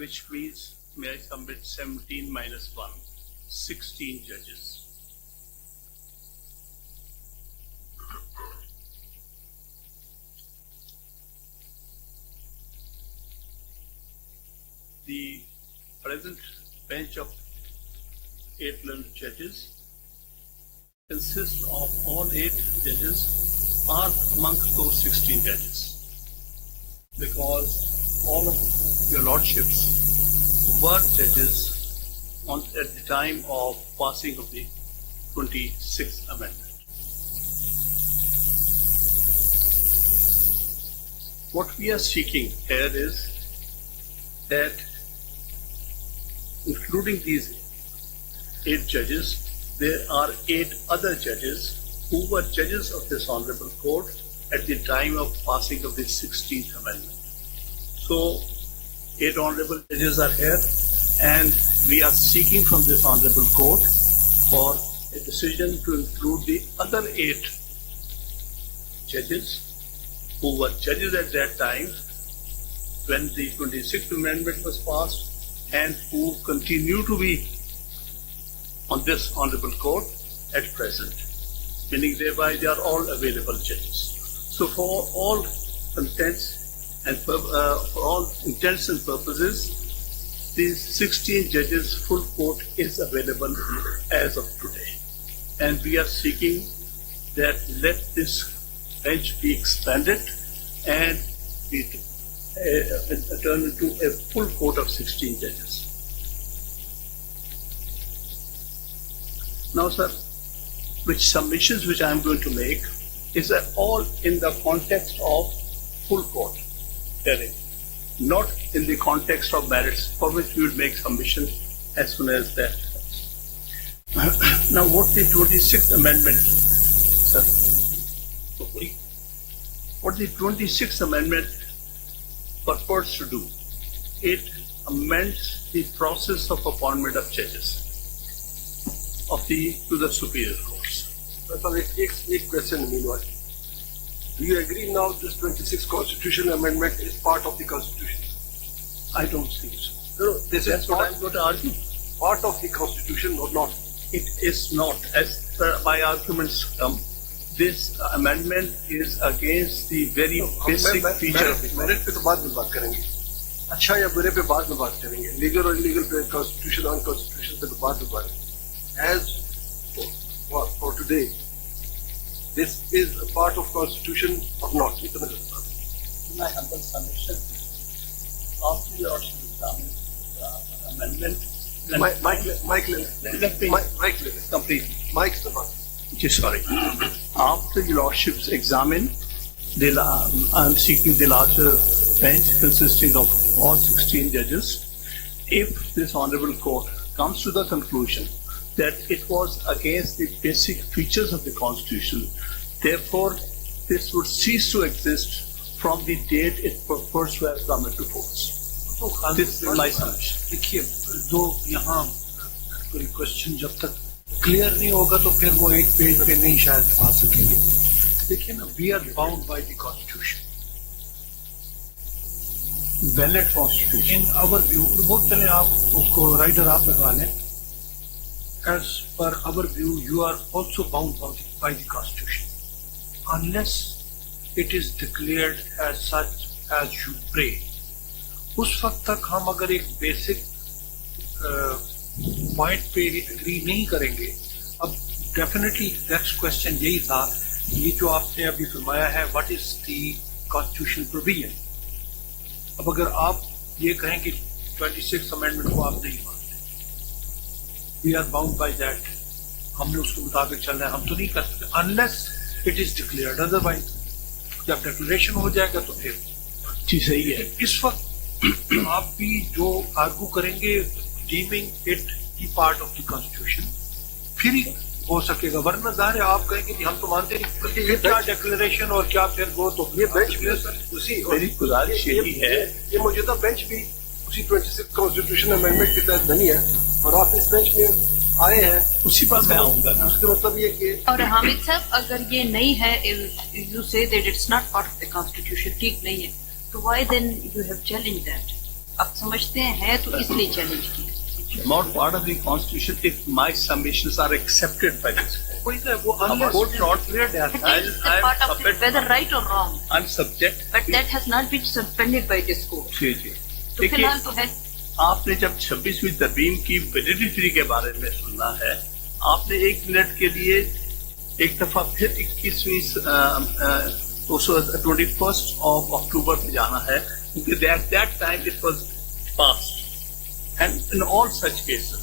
which means may I submit 17 minus 1, 16 judges. The present bench of 8 learned judges consists of all 8 judges are amongst those 16 judges, because all of your lordships were judges at the time of passing of the 26th Amendment. What we are seeking here is that, including these 8 judges, there are 8 other judges who were judges of this Honorable Court at the time of passing of the 16th Amendment. So, 8 Honorable judges are here, and we are seeking from this Honorable Court for a decision to include the other 8 judges who were judges at that time when the 26th Amendment was passed, and who continue to be on this Honorable Court at present, meaning thereby they are all available judges. So for all intents and purposes, these 16 judges full court is available as of today, and we are seeking that let this bench be expanded and be turned into a full court of 16 judges. Now, sir, which submissions which I am going to make is all in the context of full court hearing, not in the context of merits, for which we will make submission as soon as that happens. Now, what the 26th Amendment, sir, what the 26th Amendment purports to do, it amends the process of appointment of judges to the superior courts. एक question meanwhile. Do you agree now this 26th Constitutional Amendment is part of the Constitution? I don't think so. No, this is what I'm going to argue. Part of the Constitution or not? It is not. As my arguments come, this amendment is against the very basic feature of the merit पे तो बाद में बात करेंगे. अच्छा या बुरे पे बाद में बात करेंगे. Legal और illegal पे Constitution और Constitution पे तो बाद में बात करेंगे. As for today, this is a part of Constitution or not? My humble submission, after your amendment, let me complete. Mike's the one. Sorry. After your lordships examine, I'm seeking the larger bench consisting of all 16 judges. If this Honorable Court comes to the conclusion that it was against the basic features of the Constitution, therefore this would cease to exist from the date it purports to have come into force. This is my submission. देखिए, जो यहाँ कोई question जब तक clear नहीं होगा तो फिर वो एक पेज पे नहीं शायद आ सकेंगे. देखिए ना, we are bound by the Constitution. Valid Constitution. In our view, वो चले आप उसको राइटर आप लगा लें. As per our view, you are also bound by the Constitution, unless it is declared as such as you pray. उस वक्त तक हम अगर एक बेसिक पॉइंट पे एग्री नहीं करेंगे. अब डेफिनेटली नेक्स्ट क्वेश्चन यही था, ये जो आपने अभी फरमाया है, what is the constitutional provision. अब अगर आप ये कहें कि 26th अमेंडमेंट को आप नहीं मानते, we are bound by that, हमने उसके मुताबिक चलना है, हम तो नहीं कर सकते unless it is declared. Otherwise जब डिक्लेरेशन हो जाएगा तो फिर जी सही है. इस वक्त आप भी जो आर्गू करेंगे डीमिंग इट की पार्ट ऑफ द कॉन्स्टिट्यूशन, फिर ही हो सकेगा. वरना ज़ाहिर है आप कहेंगे कि हम तो मानते नहीं, ये क्या डिक्लेरेशन और क्या फिर वो, तो ये बेंच भी उसी मेरी गुजारिश यही है, ये मौजूदा बेंच भी उसी 26th कॉन्स्टिट्यूशन अमेंडमेंट के तहत बनी है और आप इस बेंच में आए हैं, उसी पर मैं आऊंगा ना. उसका मतलब ये कि और हामिद साहब, अगर ये नहीं है, you say that it's not part of the constitution, ठीक नहीं है, तो why then you have challenge that? आप समझते हैं तो इसलिए चैलेंज किया. Not part of the constitution if my submissions are accepted by this court. कोई तो वो unless court not cleared है. That is the part of it, whether right or wrong. I'm subject. But that has not been suspended by this court. जी जी. तो फिलहाल तो है. आपने जब 26वीं तरमीम की वैलिडिटी के बारे में सुनना है, आपने 1 मिनट के लिए एक दफा फिर 21वीं 21st of October पे जाना है, क्योंकि at that time it was passed. And in all such cases,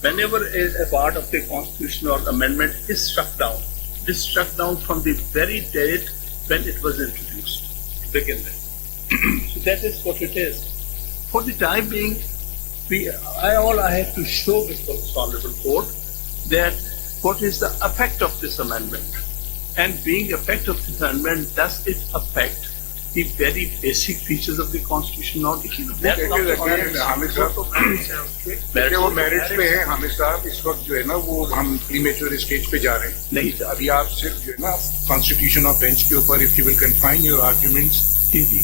whenever a part of the constitutional amendment is struck down, it is struck down from the very date when it was introduced to begin with. So that is what it is. For the time being, all I have to show before this honorable court that what is the effect of this amendment, and being effect of this amendment, does it affect the very basic features of the constitution? Not Hamid साहब वो merit पे है. हामिद साहब इस वक्त जो है ना वो हम प्रीमेच्योर स्टेज पे जा रहे हैं. नहीं अभी आप सिर्फ जो है ना कॉन्स्टिट्यूशन ऑफ बेंच के ऊपर if you will confine your arguments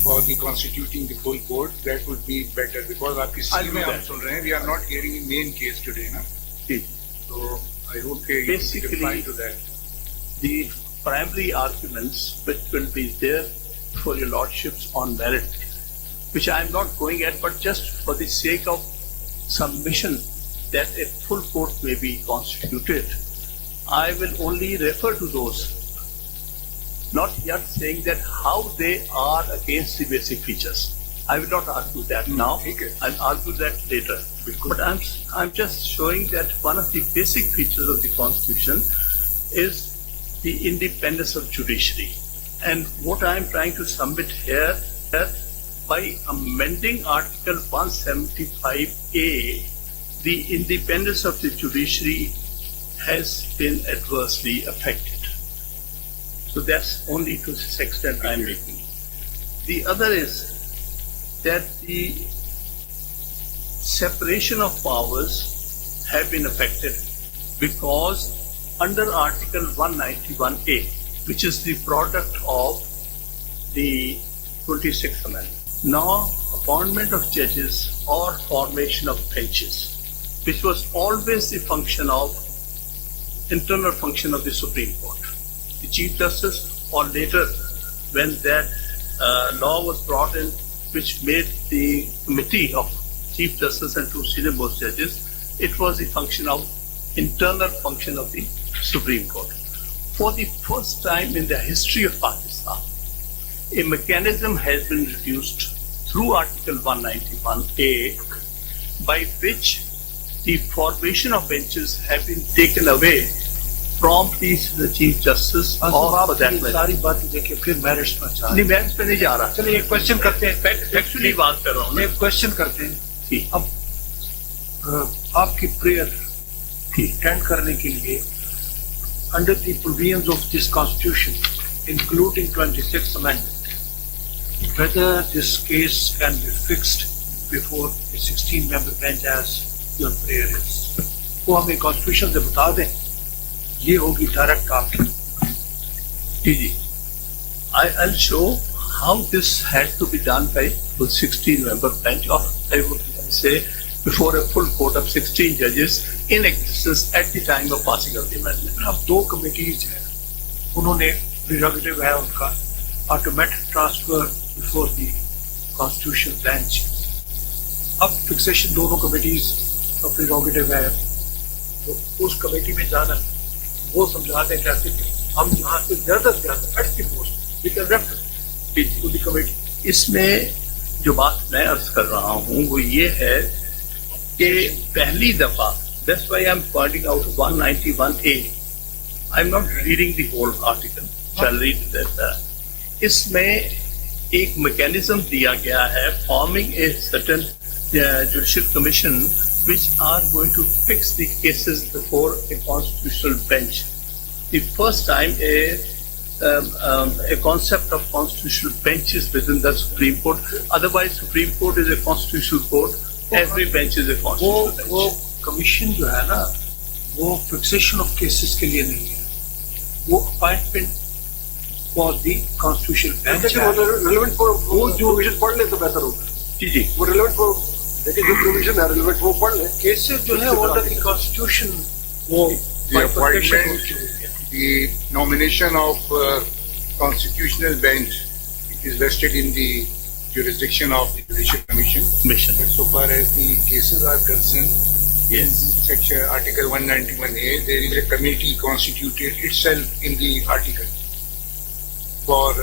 for the constituting the full court that would be better, because आपकी स्टील में हम सुन रहे हैं we are not hearing main case today ना. तो I hope basically to that the primary arguments which will be there for your lordships on merit, which I am not going at, but just for the sake of submission that a full court may be constituted, I will only refer to those, not yet saying that how they are against the basic features. I will not argue that now. I'll argue that later. But I'm just showing that one of the basic features of the Constitution is the independence of judiciary. And what I am trying to submit here, that by amending Article 175A, the independence of the judiciary has been adversely affected. So that's only to this extent I am making. The other is that the separation of powers have been affected because under Article 191A, which is the product of the 26th Amendment. Now, appointment of judges or formation of benches, which was always the function of, internal function of the Supreme Court. The Chief Justice, or later when that law was brought in, which made the committee of Chief Justice and 2 senior most judges, it was the function of, internal function of the Supreme Court. For the first time in the history of Pakistan, a mechanism has been introduced through Article 191A by which the formation of benches have been taken away from the Chief Justice or for that matter. सारी बातें देखिए फिर merits पर जा नहीं, merits पे नहीं जा रहा. चलिए एक क्वेश्चन करते हैं. Factually बात कर रहा हूँ. एक क्वेश्चन करते हैं. ठीक. अब आपकी प्रेयर अटेंड करने के लिए under the provisions of this constitution, including 26th Amendment, whether this case can be fixed before a 16-member bench as your prayer is. वो हमें constitution से बता दें, ये होगी direct आपकी. जी. I'll show how this had to be done by a 16-member bench, or I would say before a full court of 16 judges in existence at the time of passing of the amendment. अब 2 committees हैं, उन्होंने prerogative है उनका automatic transfer before the constitution bench. अब fixation दोनों committees का prerogative है, तो उस कमेटी में जाना, वो समझा दें कैसे कि हम यहाँ से ज्यादा से ज्यादा at the most we can refer to the committee. इसमें जो बात मैं अर्ज कर रहा हूँ वो ये है कि पहली दफा, that's why I'm pointing out 191A. I'm not reading the whole article. Shall read that. इसमें एक mechanism दिया गया है forming a certain judicial commission which are going to fix the cases before a constitutional bench. The first time a concept of constitutional benches within the Supreme Court. Otherwise, Supreme Court is a constitutional court. Every bench is a constitutional bench. वो commission जो है ना, वो fixation of cases के लिए नहीं है, वो appointment for the constitution bench है. रेलेवेंट वो जो विषय पढ़ ले तो बेहतर होगा. जी जी वो रिलेवेंट वो लेकिन जो प्रोविजन है रिलेवेंट वो पढ़ लें. केसेस जो है अंडर द कॉन्स्टिट्यूशन वो The appointment, the nomination of constitutional bench is vested in the jurisdiction of the Judicial Commission. mission. But so far as the cases are concerned, Yes. Section Article 191A, there is a committee constituted itself in the article for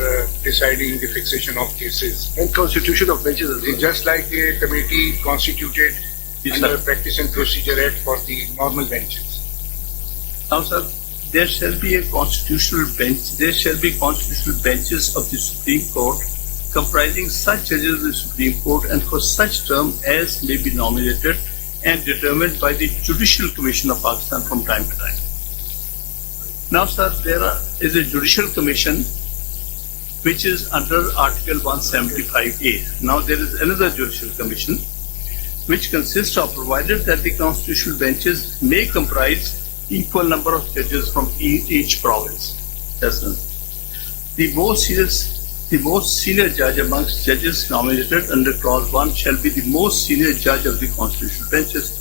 deciding the fixation of cases. And constitution of benches as well. It's just like a committee constituted Yes, under sir. Practice and Procedure Act for the normal benches. Now, sir, there shall be a constitutional bench. There shall be constitutional benches of the Supreme Court comprising such judges of the Supreme Court and for such term as may be nominated and determined by the Judicial Commission of Pakistan from time to time. Now, sir, is a Judicial Commission which is under Article 175A. Now, there is another Judicial Commission which consists of, provided that the constitutional benches may comprise equal number of judges from each province. Yes, sir. The most senior judge amongst judges nominated under Clause 1 shall be the most senior judge of the constitutional benches.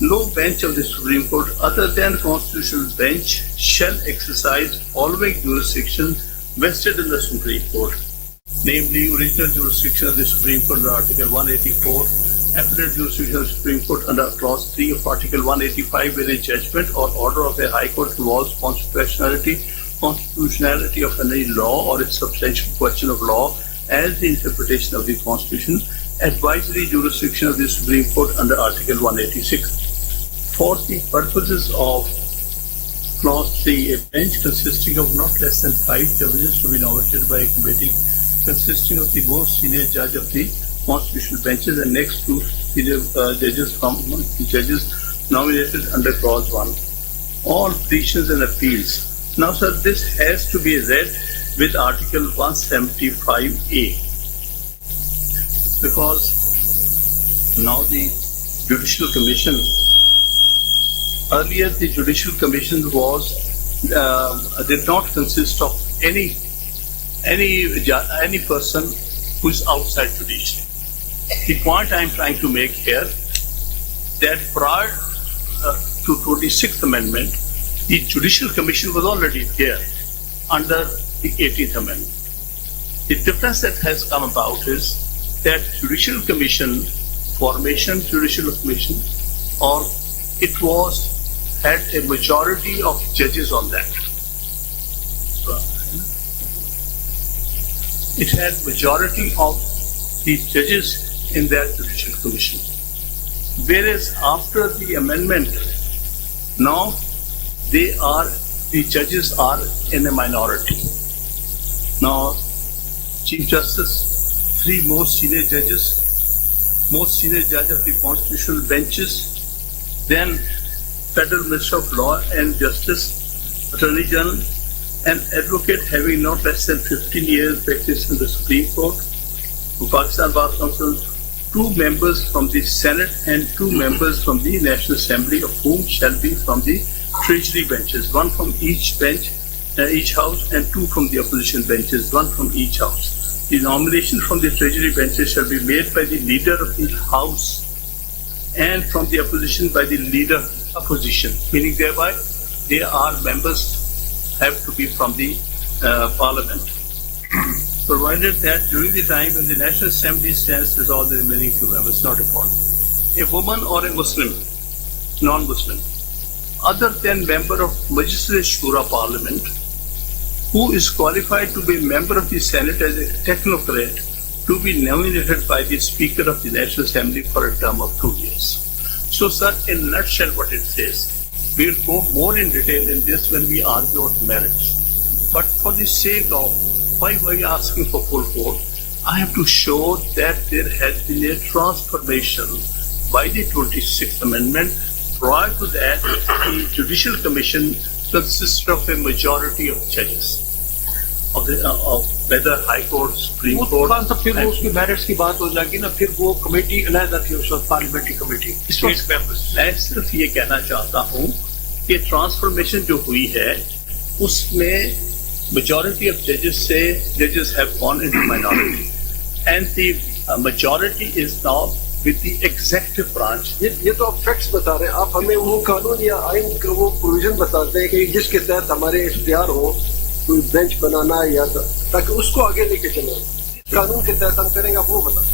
No bench of the Supreme Court other than constitutional bench shall exercise following jurisdiction vested in the Supreme Court, namely original jurisdiction of the Supreme Court under Article 184, appellate jurisdiction of the Supreme Court under Clause 3 of Article 185, where a judgment or order of a High Court involves constitutionality of any law or a substantial question of law as the interpretation of the Constitution, advisory jurisdiction of the Supreme Court under Article 186. For the purposes of Clause 3, a bench consisting of not less than 5 judges to be nominated by a committee consisting of the most senior judge of the constitutional benches and next to senior judges from the judges nominated under Clause 1. All petitions and appeals. Now, sir, this has to be read with Article 175A because now the Judicial Commission, earlier the Judicial Commission did not consist of any person who is outside judiciary. The point I am trying to make here that prior to 26th Amendment, the Judicial Commission was already there under the 18th Amendment. The difference that has come about is that Judicial Commission formation, Judicial Commission, or it had a majority of judges on that. It had majority of the judges in that Judicial Commission. Whereas after the amendment, now the judges are in a minority. Now, Chief Justice, 3 most senior judge of the constitutional benches, then Federal Minister of Law and Justice, Attorney General, an advocate having not less than 15 years practice in the Supreme Court, Pakistan Bar Council, 2 members from the Senate and 2 members from the National Assembly, of whom shall be from the Treasury benches, 1 from each bench, each house, and 2 from the opposition benches, 1 from each house. The nomination from the Treasury benches shall be made by the leader of the House and from the opposition by the leader opposition, meaning thereby they are members have to be from the Parliament. Provided that during the time when the National Assembly stands to resolve the remaining 2 members, not important. A woman or a Muslim, non-Muslim, other than member of Majlis Shura Parliament, who is qualified to be a member of the Senate as a technocrat, to be nominated by the Speaker of the National Assembly for a term of 2 years. So, sir, in a nutshell, what it says, we'll go more in detail in this when we argue about merits. But for the sake of why are you asking for full court, I have to show that there has been a transformation by the 26th Amendment. Prior to that, the Judicial Commission consisted of a majority of judges of whether High Court, Supreme Court. तो फिर उसकी merits की बात हो जाएगी ना, फिर वो कमेटी अलग थी, उस वक्त पार्लियामेंट्री कमेटी स्टेट मेंबर्स. मैं सिर्फ ये कहना चाहता हूँ कि ट्रांसफॉर्मेशन जो हुई है उसमें majority of judges have gone into minority, and the majority is now with the executive branch. ये तो आप फैक्ट्स बता रहे हैं, आप हमें वो कानून या आइन का वो प्रोविजन बताते हैं कि जिसके तहत हमारे इख्तियार हो कोई बेंच बनाना या ताकि उसको आगे लेके चले, कानून के तहत हम करेंगे, आप वो बताएं।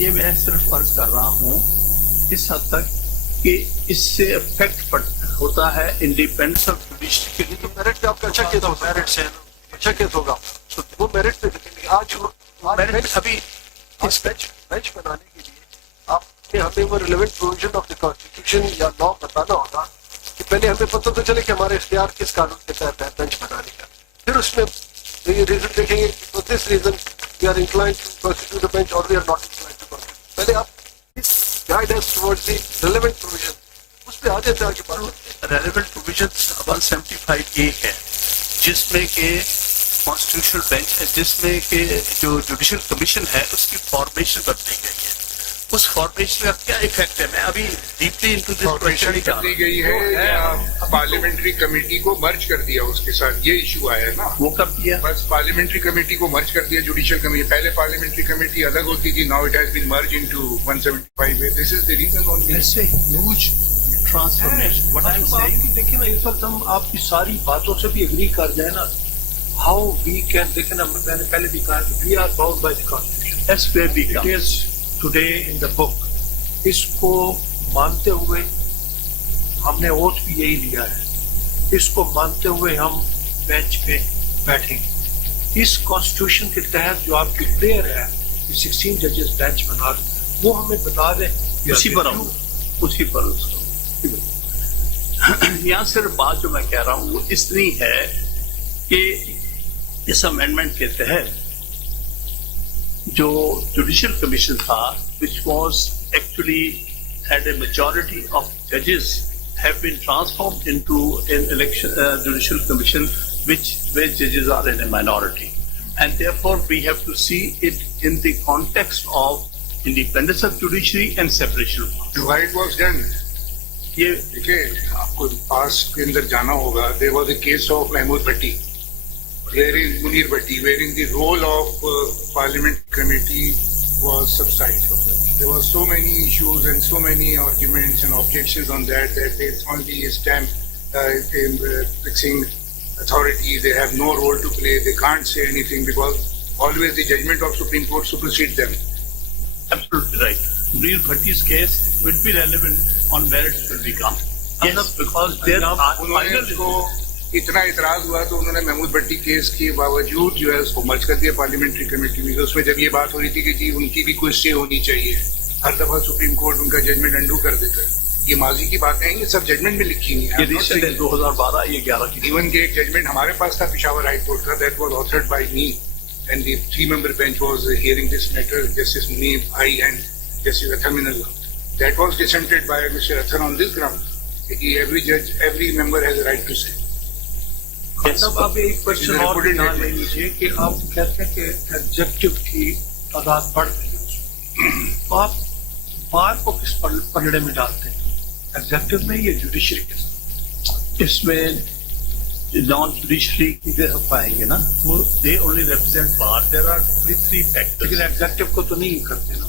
ये मैं सिर्फ फर्ज कर रहा हूँ इस हद तक कि इससे इफेक्ट होता है इंडिपेंडेंस ऑफ जुडिशरी के लिए। तो मेरिट पे आपका अच्छा केस होगा, मेरिट से अच्छा केस होगा, तो वो मेरिट पे देखेंगे। आज अभी इस बेंच बनाने के लिए आपने हमें वो relevant provision of the constitution या लॉ बताना होगा कि पहले हमें पता तो चले कि हमारे इख्तियार किस कानून के तहत है बेंच बनाने का, फिर उसमें ये रीजन देखेंगे for this reason we are inclined to constitute the bench और we are not inclined to constitute. पहले आप guide us towards the relevant provision, उस पे आ जाते हैं आगे बात। रेलेवेंट प्रोविजन 175A है जिसमें के कॉन्स्टिट्यूशनल बेंच है, जिसमें के जो जुडिशियल कमीशन है उसकी फॉर्मेशन बदली गई है। उस फॉर्मेशन का क्या इफेक्ट है, मैं अभी डीपली इनटू दिस फॉर्मेशन बदली गई है या पार्लियामेंट्री कमेटी को मर्ज कर दिया उसके साथ, ये इशू आया है ना। वो कब किया? बस पार्लियामेंट्री कमेटी को मर्ज कर दिया जुडिशियल कमेटी। पहले पार्लियामेंट्री कमेटी अलग होती थी, now it has been merge into 175। This is the reason only. ऐसे huge transformation. What I am saying, देखिए ना, इस वक्त हम आपकी सारी बातों से भी एग्री कर जाए ना, हाउ वी कैन, देखिए ना, मैंने पहले भी कहा कि we are bound by the constitution, that's where we it come. Is today in the book. इसको मानते हुए हमने ओथ भी यही लिया है, इसको मानते हुए हम बेंच पे बैठेंगे। इस कॉन्स्टिट्यूशन के तहत जो आपकी प्रेयर है कि 16 जजेस बेंच बना दें, वो हमें बता दें। उसी पर आऊँ, उसी पर उसको यहाँ सिर्फ बात जो मैं कह रहा हूँ वो इतनी है कि इस अमेंडमेंट के तहत जो जुडिशियल कमीशन था, which was actually had a majority of judges, have been transformed into an election judicial commission where judges are in a minority, and therefore we have to see it in the context of independence of judiciary and separation of powers. Why it was done? ये देखिए, आपको past के अंदर जाना होगा। There was a case of Mahmood Bhatti, wherein Munir Bhatti, wherein the role of Parliament committee was subsided. There were so many issues and so many arguments and objections on that it's only a stamp fixing authority. They have no role to play. They can't say anything because always the judgment of Supreme Court supersedes them. absolutely right. Munir Bhatti's case will be relevant on merits will become. Yes, because there are उन्होंने उसको इतना इतराज हुआ तो उन्होंने महमूद भट्टी case के बावजूद जो है उसको मर्ज कर दिया पार्लियामेंट्री कमेटी में। तो उसमें जब ये बात हो रही थी कि जी उनकी भी कोई स्टे होनी चाहिए, हर दफा सुप्रीम कोर्ट उनका जजमेंट अंडू कर देता है। ये माजी की बातें हैं, ये सब जजमेंट में लिखी हुई ये रिसेंट है 2012 ये 11 की। इवन के एक जजमेंट हमारे पास था पेशावर हाई कोर्ट का, that was authored by me and the 3-member bench was hearing this matter, justice Munir भाई and justice Athar Minallah. That was dissented by mister Athar on this ground कि एवरी जज every member has a right to say. अब आप एक question और भी ना ले लीजिए कि आप कहते हैं कि एग्जेक्टिव की तादाद बढ़ गई है, तो आप बार को किस पलड़े में डालते हैं, एग्जेक्टिव में या जुडिशरी के साथ? इसमें नॉन जुडिशरी की पाएंगे ना, वो they only represent bar. There are 3 factors, लेकिन एग्जेक्टिव को तो नहीं करते ना।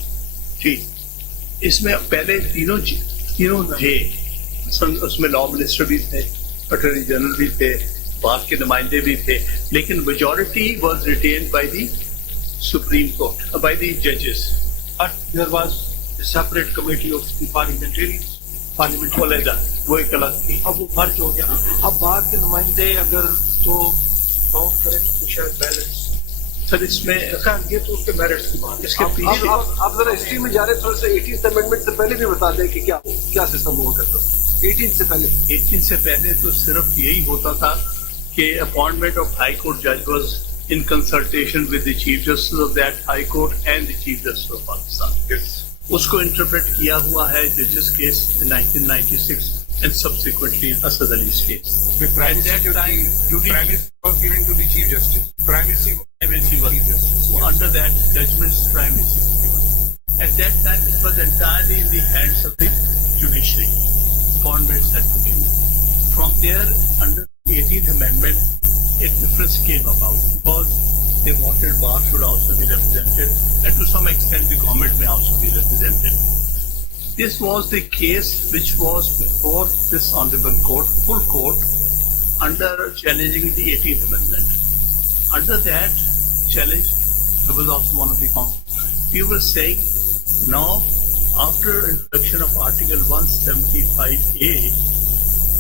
ठीक, इसमें पहले तीनों थे, उसमें लॉ मिनिस्टर भी थे, अटॉर्नी जनरल भी थे, बार के नुमाइंदे भी थे, लेकिन majority was retained by the supreme court, by the जजेस। But there was a separate committee of the parliamentarians, parliament अलग, वो एक अलग थी। अब वो मर्ज हो गया। अब बाहर के नुमाइंदे अगर तो काउंट करें तो शायद बैलेंस। सर इसमें ये तो उसके मेरिट्स की बात है। इसके पीछे आप जरा हिस्ट्री में जा रहे थोड़ा सा 18th अमेंडमेंट से पहले भी बता दें कि क्या सिस्टम हुआ करता था 18 से पहले। 18 से पहले तो सिर्फ यही होता था कि अपॉइंटमेंट ऑफ हाई कोर्ट जज was in consultation with the Chief Justice of that High Court and the Chief Justice of Pakistan. Yes. उसको इंटरप्रेट किया हुआ है जजेस case in 1996 and subsequently Asad Ali's case. The primacy was given to the Chief Justice. Primacy was under that judgment's primacy was given. At that time, it was entirely in the hands of the judiciary. Appointments had to be made. From there, under the 18th Amendment, a difference came about because they wanted bar should also be represented, and to some extent the government may also be represented. This was the case which was before this Honorable Court, full court, under challenging the 18th Amendment. Under that challenge, there was also one of the we were saying now, after introduction of Article 175A,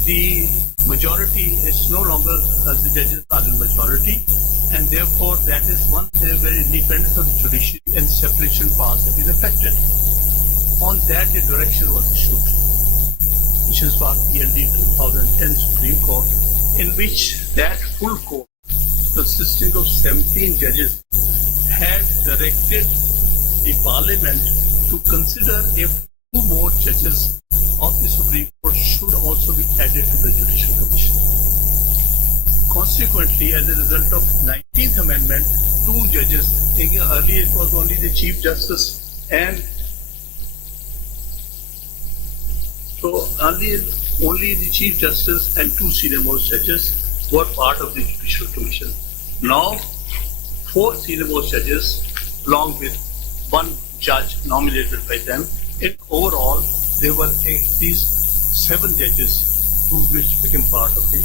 the majority is no longer the judges are in majority, and therefore that is one where independence of the judiciary and separation powers have been affected. On that, a direction was issued, which is part PLD 2010 Supreme Court, in which that full court, consisting of 17 judges, had directed the Parliament to consider if two more judges of the Supreme Court should also be added to the Judicial Commission. Consequently, as a result of 19th Amendment, two judges, earlier it was only the Chief Justice and so only the Chief Justice and two senior-most judges were part of the Judicial Commission. Now, four senior-most judges, along with one judge nominated by them, in overall there were these 7 judges who which became part of the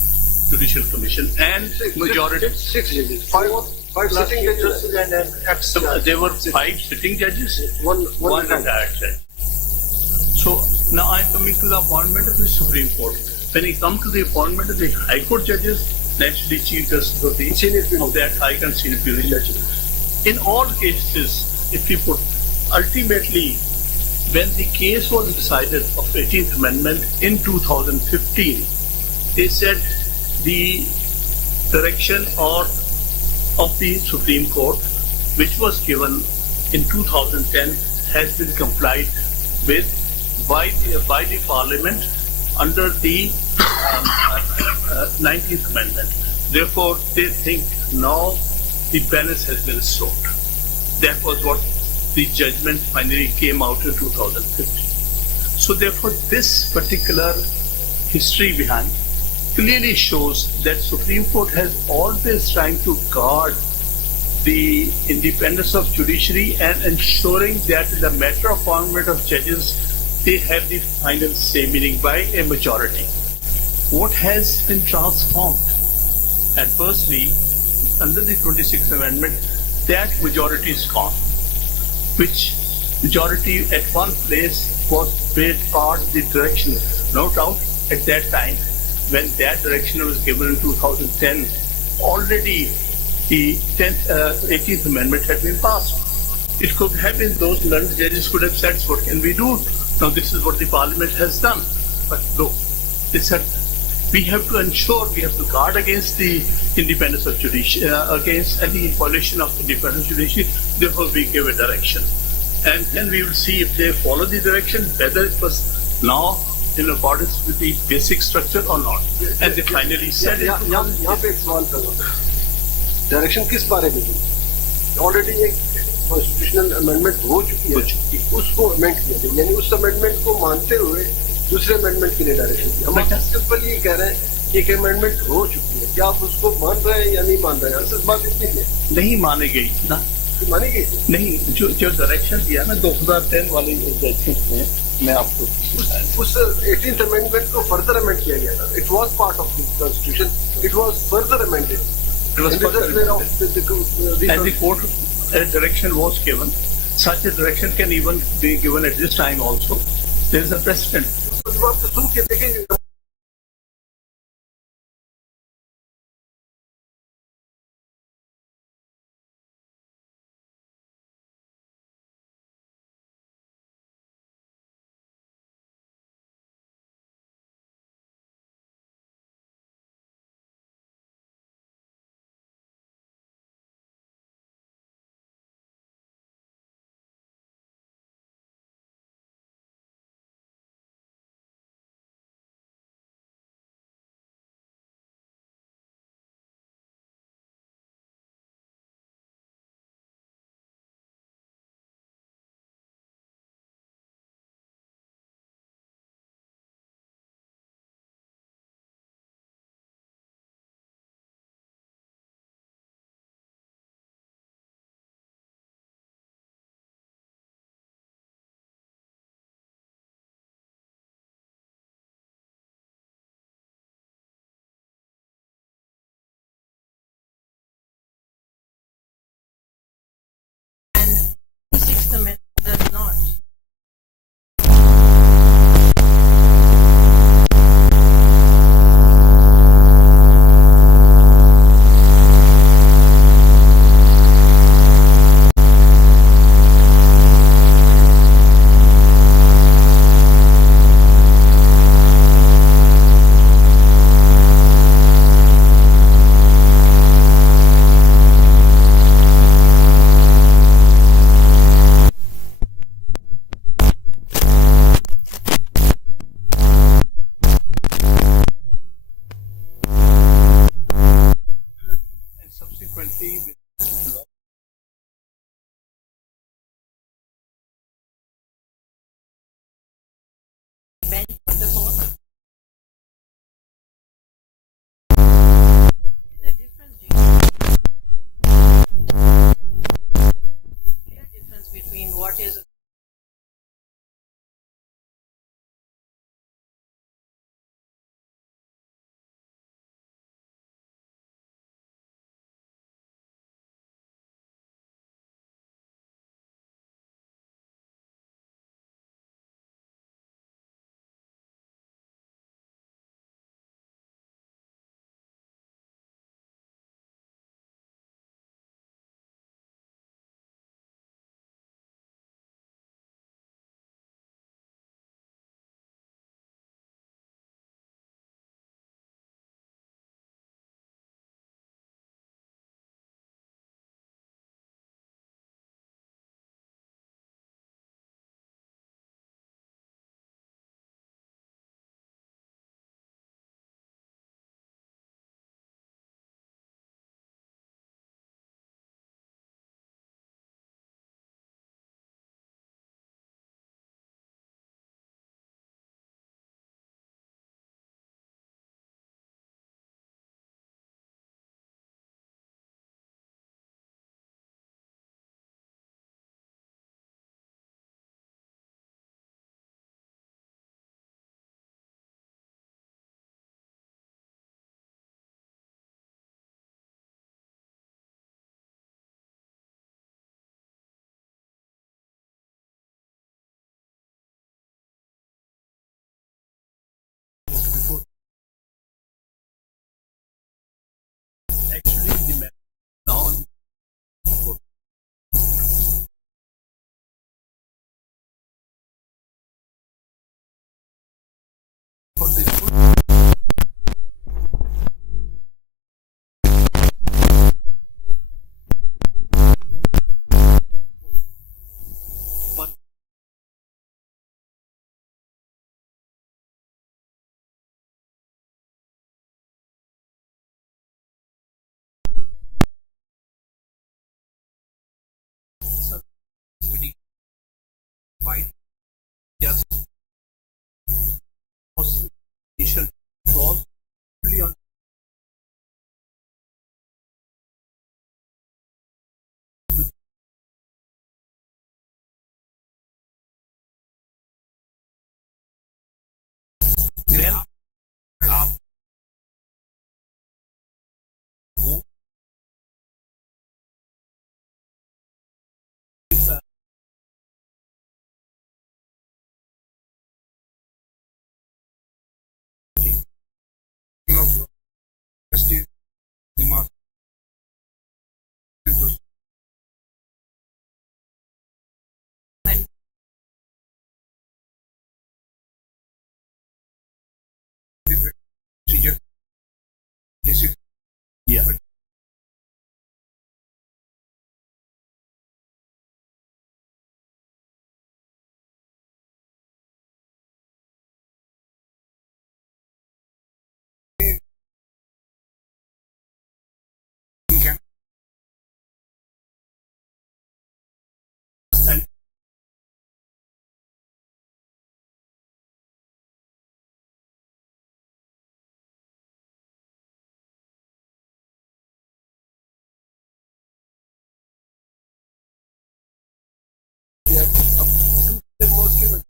Judicial Commission and majority. Six judges. Five sitting judges and an ex. There were 5 sitting judges, One retired judge. So now I'm coming to the appointment of the Supreme Court. When I come to the appointment of the High Court judges, naturally Chief Justice of the of that High and Senior Superior Judges. In all cases, if we put ultimately, when the case was decided of 18th Amendment in 2015, they said the direction of the Supreme Court, which was given in 2010, has been complied with by the Parliament under the 19th Amendment. Therefore, they think now the balance has been restored. That was what the judgment finally came out in 2015. So therefore, this particular history behind clearly shows that Supreme Court has always trying to guard the independence of judiciary and ensuring that in the matter of appointment of judges, they have the final say, meaning by a majority. What has been transformed adversely under the 26th Amendment, that majority is gone, which majority at one place was made part of the direction. No doubt at that time, when that direction was given in 2010, already the 18th Amendment had been passed. It could have been those learned judges could have said, what can we do? Now this is what the Parliament has done. But no, they said, we have to ensure, we have to guard against the independence of judiciary, against any violation of independence of judiciary, therefore we give a direction. And then we will see if they follow the direction, whether it was now in accordance with the basic structure or not. And they finally said it. यहाँ पे एक सवाल पैदा होता है, direction किस बारे में थी? ऑलरेडी एक कॉन्स्टिट्यूशनल अमेंडमेंट हो चुकी है, उसको अमेंड किया गया, यानी उस अमेंडमेंट को मानते हुए दूसरे अमेंडमेंट के लिए डायरेक्शन दिया। हम सिंपल ये कह रहे हैं कि एक अमेंडमेंट हो चुकी है, क्या आप उसको मान रहे हैं या नहीं मान रहे हैं? असल बात इतनी है, नहीं मानी गई ना, मानी गई नहीं, जो डायरेक्शन दिया ना 2010 वाले जजमेंट में, मैं आपको उस 18th अमेंडमेंट को फर्दर अमेंड किया गया था। It was part of the constitution, it was further amended, and the court direction was given. Such a direction can even be given at this time also. There is a precedent. आप तो सुन के देखेंगे is actually the man now for the but pretty wide just was initial was really on then आप वो yeah. And yeah, mostly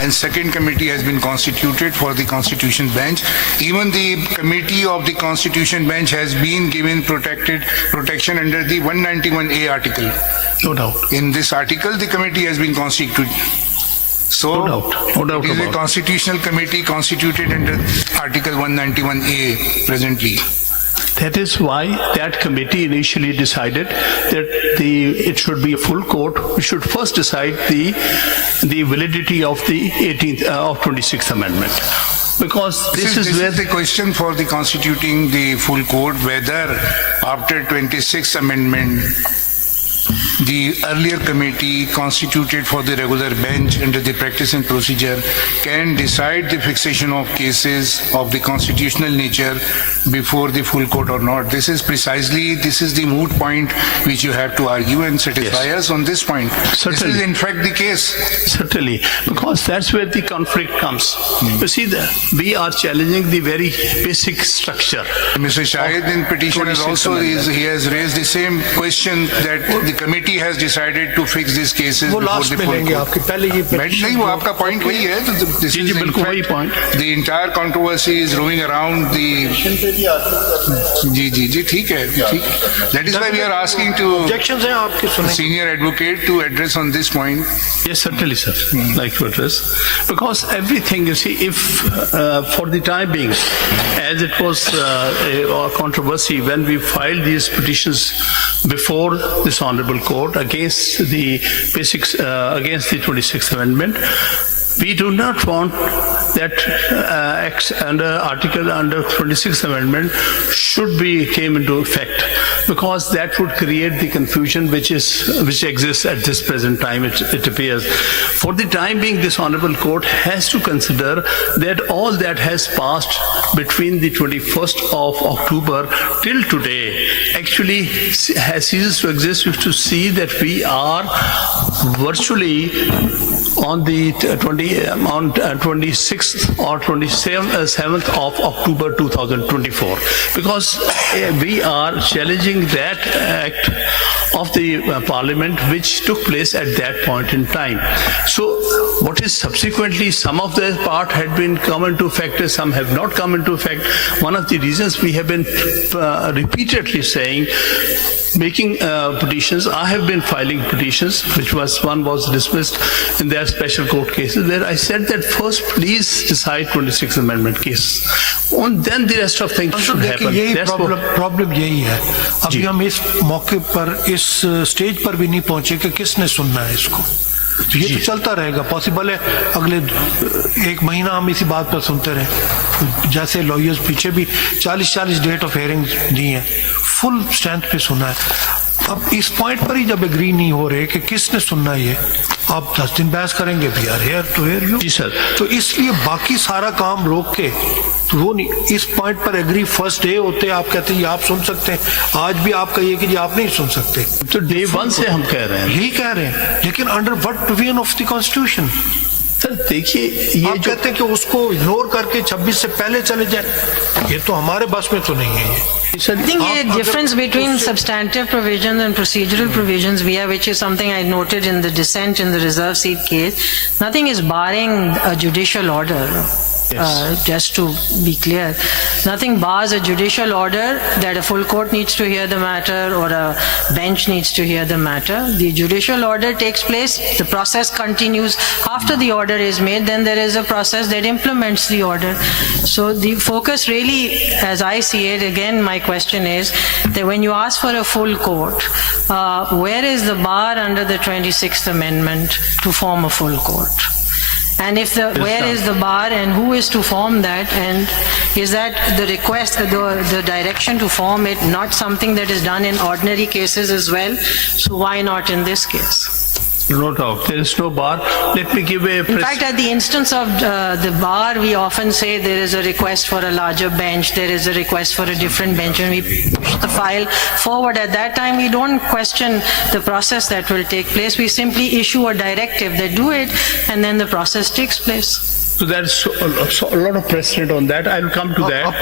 and second committee has been constituted for the Constitution Bench. Even the committee of the Constitution Bench has been given protection under the 191A article. no doubt. In this article, the committee has been constituted. So, No doubt it is a about it. constitutional committee constituted under Article 191A presently. That is why that committee initially decided that it should be a full court. We should first decide the validity of the 26th Amendment. Because this is where the question for the constituting the full court, whether after 26th Amendment the earlier committee constituted for the regular bench under the practice and procedure can decide the fixation of cases of the constitutional nature before the full court or not. This is the moot point which you have to argue and satisfy us on this point. Certainly. This is in fact the case. Certainly, because that's where the conflict comes. You see, we are challenging the very basic structure. Mr. Shahid in petition has 26th also Amendment. he has raised the same question that the committee has decided to fix these cases वो before last the में full लेंगे court. आपके पहले ये नहीं, वो आपका point वही है. This जी, is in बिल्कुल वही fact point. the entire controversy is roaming around the. जी ठीक है. That is why we are asking to objections हैं आपके सुने senior advocate to address on this point. Yes, certainly, sir. Like to address. Because everything, you see, if for the time being, as it was a controversy when we filed these petitions before this honorable court against the basics, against the 26th Amendment, we do not want that under 26th Amendment should be came into effect, because that would create the confusion which exists at this present time. It appears. For the time being, this honorable court has to consider that all that has passed between the 21st of October till today actually has ceased to exist, to see that we are virtually on the 26th or 27th of October 2024, because we are challenging that act of the Parliament which took place at that point in time. So what is subsequently, some of the part had been come into effect, some have not come into effect. One of the reasons we have been repeatedly saying, making petitions, I have been filing petitions, one was dismissed in their special court cases, where I said that first please decide 26th Amendment cases, and then the rest of things should happen. यही That's what- problem यही है. अभी हम इस मौके पर इस stage पर भी नहीं पहुंचे कि किसने सुनना है इसको. तो ये तो चलता रहेगा. पॉसिबल है अगले एक महीना हम इसी बात पर सुनते रहे. जैसे लॉयर्स पीछे भी 40 डेट ऑफ हियरिंग दी है, फुल स्ट्रेंथ पे सुना है. अब इस पॉइंट पर ही जब एग्री नहीं हो रहे कि किसने सुनना ये, आप 10 दिन बहस करेंगे, we are here to hear you. जी सर. तो इसलिए बाकी सारा काम रोक के, तो वो नहीं, इस पॉइंट पर एग्री फर्स्ट डे होते आप कहते हैं ये आप सुन सकते हैं. आज भी आप कहिए कि ये आप नहीं सुन सकते. तो डे वन से हम कह रहे हैं. यही कह रहे हैं, लेकिन under what provision of the constitution. Sir देखिए, ये आप कहते हैं कि उसको इग्नोर करके 26 से पहले चले जाए, ये तो हमारे बस में तो नहीं है. ये I think the difference between substantive provisions and procedural provisions we have, which is something I noted in the dissent in the reserve seat case, nothing is barring a judicial order. Just to be clear, nothing bars a judicial order that a full court needs to hear the matter or a bench needs to hear the matter. The judicial order takes place, the process continues. After the order is made, then there is a process that implements the order. So the focus really, as I see it, again my question is that when you ask for a full court, where is the bar under the 26th Amendment to form a full court? And if where is the bar and who is to form that, and is that the request, the direction to form it, not something that is done in ordinary cases as well? So why not in this case? No doubt, there is no bar. Let me give a... In fact, at the instance of the bar, we often say there is a request for a larger bench, there is a request for a different bench, and we push the file forward. At that time, we don't question the process that will take place. We simply issue a directive that do it, and then the process takes place. So there's a lot of precedent on that. I'll come to that. आप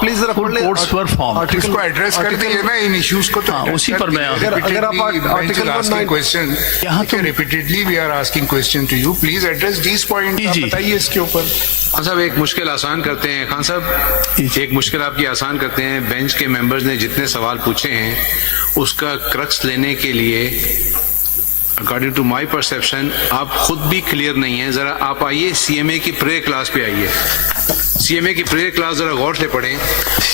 please full courts were formed. इसको address कर दीजिए ना इन issues को. तो उसी पर मैं अगर आप आर्टिकल क्वेश्चन यहाँ तो repeatedly we are asking question to you, please address this point. जी. बताइए इसके ऊपर. खान साहब एक मुश्किल आसान करते हैं. खान साहब एक मुश्किल आपकी आसान करते हैं. बेंच के मेंबर्स ने जितने सवाल पूछे हैं उसका क्रक्स लेने के लिए अकॉर्डिंग टू माय परसेप्शन आप खुद भी क्लियर नहीं है. जरा आप आइए, सीएमए की प्रे क्लास पे आइए. सीएमए की प्रेयर क्लास जरा गौर से पढ़ें।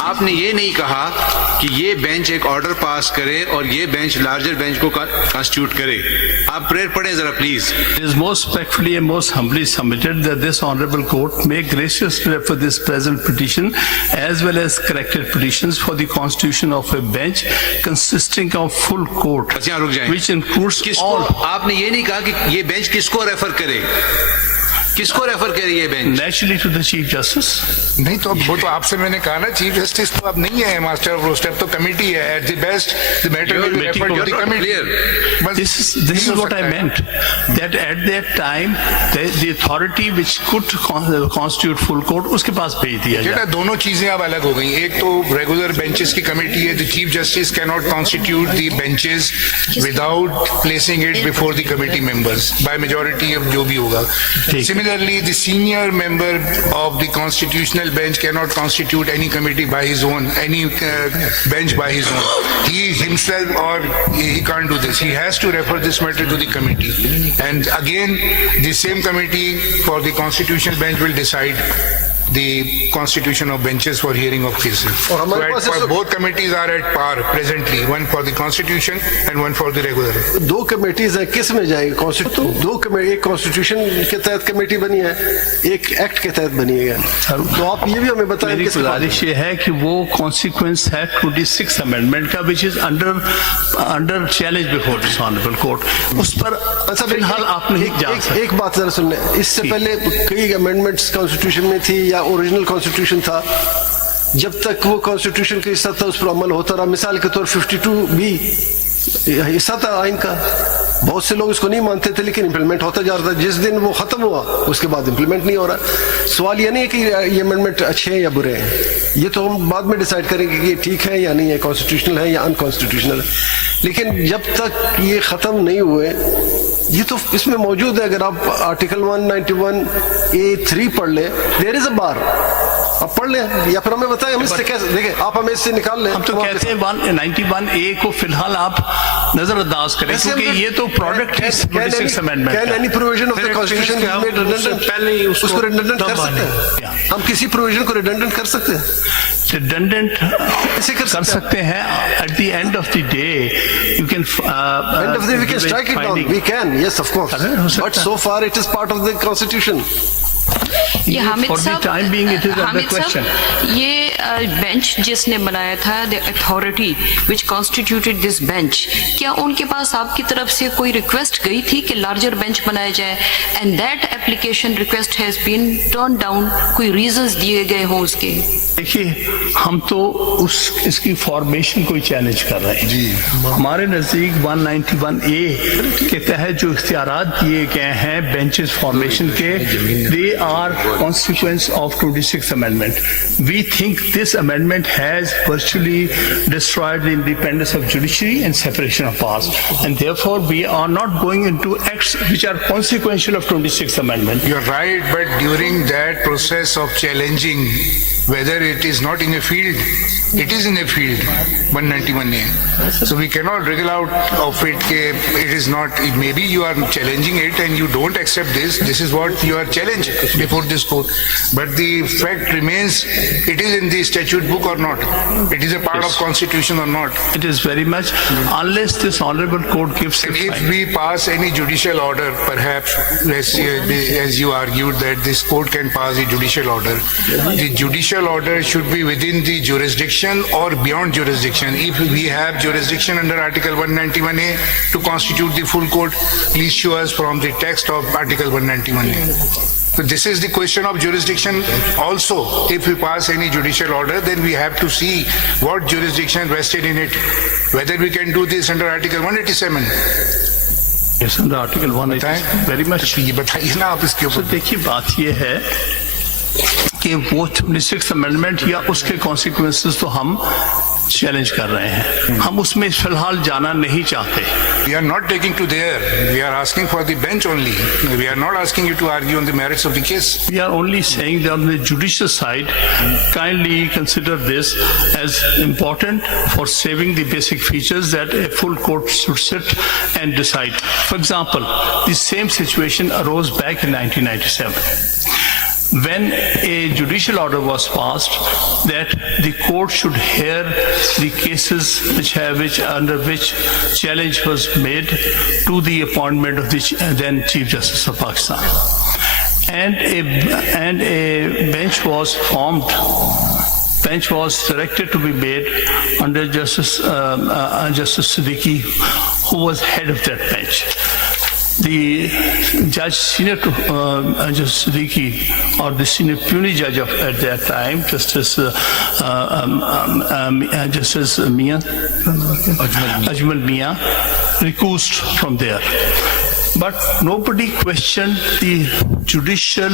आपने ये नहीं कहा कि ये बेंच एक ऑर्डर पास करे और ये बेंच लार्जर बेंच को कॉन्स्टिट्यूट करे। आप प्रेयर पढ़ें जरा please. It is most respectfully and most humbly submitted that this honorable court may graciously refer this present petition as well as corrected petitions for the constitution of a bench consisting of full court, बस यहाँ रुक जाएं। which includes किसको all. आपने ये नहीं कहा कि ये बेंच किसको रेफर करे, किसको रेफर करे ये bench? Naturally to the Chief Justice. नहीं तो अब वो तो आपसे मैंने कहा ना, चीफ जस्टिस तो अब नहीं है, मास्टर ऑफ रोस्टर तो कमिटी है। At the best the matter will be referred to the committee. This is what I meant. That at that time the authority which could constitute full court उसके पास भेज दिया बेटा जाए। दोनों चीजें अब अलग हो गई। एक तो रेगुलर बेंचेस की कमेटी है, the chief justice can not constitute the benches without placing it before the committee members by majority of जो भी होगा। Similarly, the senior member of the constitutional bench cannot constitute any committee by his own, any bench by his own. He himself or he can't do this. He has to refer this matter to the committee. And again, the same committee for the constitutional bench will decide the constitution of benches for hearing of cases. और हमारे पास So both committees are at par presently, one for the constitution and one for the regular. दो committees हैं, किस में जाएगी? दो committee, एक constitution के तहत कमेटी बनी है, एक एक्ट के तहत बनी है। तो आप ये भी हमें बताएं। मेरी गुजारिश ये है कि वो कॉन्सिक्वेंस है 26th अमेंडमेंट का, which is under challenge before this honourable court. उस पर अच्छा फिलहाल आप नहीं जा सकते। एक बात जरा सुनने, इससे पहले कई अमेंडमेंट्स कॉन्स्टिट्यूशन में थी या ओरिजिनल कॉन्स्टिट्यूशन था, जब तक वो कॉन्स्टिट्यूशन का हिस्सा था उस पर अमल होता रहा। मिसाल के तौर 52B हिस्सा था आइन का, बहुत से लोग इसको नहीं मानते थे लेकिन इंप्लीमेंट होता जा रहा था। जिस दिन वो खत्म हुआ उसके बाद इंप्लीमेंट नहीं हो रहा। सवाल ये नहीं है कि ये अमेंडमेंट अच्छे हैं या बुरे हैं, ये तो हम बाद में डिसाइड करेंगे कि ये ठीक है या नहीं है, कॉन्स्टिट्यूशनल है या अनकॉन्स्टिट्यूशनल है। लेकिन जब तक ये खत्म नहीं हुए, ये तो इसमें मौजूद है। अगर आप आर्टिकल 191A3 पढ़ ले, देयर इज अ बार, आप पढ़ लें या फिर हमें बताएं, हम इससे कैसे देखें, आप हमें इससे निकाल लें। हम तो कहते हैं 191A को फिलहाल आप नजरअंदाज करें क्योंकि ये तो प्रोडक्ट है 26th amendment. Can any provision of the constitution be made redundant? पहले ही उसको रिडंडेंट कर सकते हैं। हम किसी प्रोविजन को रिडंडेंट कर सकते हैं, रिडंडेंट कर सकते हैं। At the end of the day you can end of the day we can strike it down. We can, yes, of course. But so far it is part of the constitution. ये Hamid For the साहब, time being it is under Hamid question. साहब, ये bench जिसने बनाया था, the authority which constituted this bench, क्या उनके पास आपकी तरफ से कोई रिक्वेस्ट गई थी कि लार्जर बेंच बनाया जाए? And that application request has been turn down, कोई रीजंस दिए गए हों उसके? देखिए, हम तो इसकी फॉर्मेशन को चैलेंज कर रहे हैं जी। हमारे नजदीक 191A के तहत जो इख्तियारात दिए गए हैं बेंचेस फॉर्मेशन के, they are consequence of 26th amendment. We think this amendment has virtually destroyed the independence of judiciary and separation of powers, and therefore we are not going into acts which are consequential of 26th amendment. You're right, but during that process of challenging whether it is not in a field, it is in a field, 191A. So we cannot wriggle out of it. It is not, maybe you are challenging it and you don't accept this. This is what you are challenged before this court. But the fact remains, it is in the statute book or not. It is a part of constitution or not. It is very much, unless this honorable court gives And it. if we pass any judicial order, perhaps, as you argued that this court can pass a judicial order, the judicial order should be within the jurisdiction or beyond jurisdiction. If we have jurisdiction under Article 191A to constitute the full court, please show us from the text of Article 191A. So this is the question of jurisdiction also. If we pass any judicial order, then we have to see what jurisdiction vested in it, whether we can do this under Article 187. Yes, under Article 187. Very much. ये बताइए ना आप इसके तो ऊपर। देखिए, बात ये है कि वो 26th अमेंडमेंट या उसके कॉन्सिक्वेंसेस तो हम चैलेंज कर रहे हैं, हम उसमें फिलहाल जाना नहीं चाहते। We are not taking to there. We are asking for the bench only. We are not asking you to argue on the merits of the case. We are only saying that on the judicial side, kindly consider this as important for saving the basic features that a full court should sit and decide. For example, the same situation arose back in 1997. when a judicial order was passed that the court should hear the cases under which challenge was made to the appointment of the then Chief Justice of Pakistan. And a bench was formed. Bench was directed to be made under Justice Siddiqui, who was head of that bench. The judge senior to Justice Siddiqui, or the senior puisne judge at that time, Justice Ajmal Mian, recused from there. But nobody questioned the judicial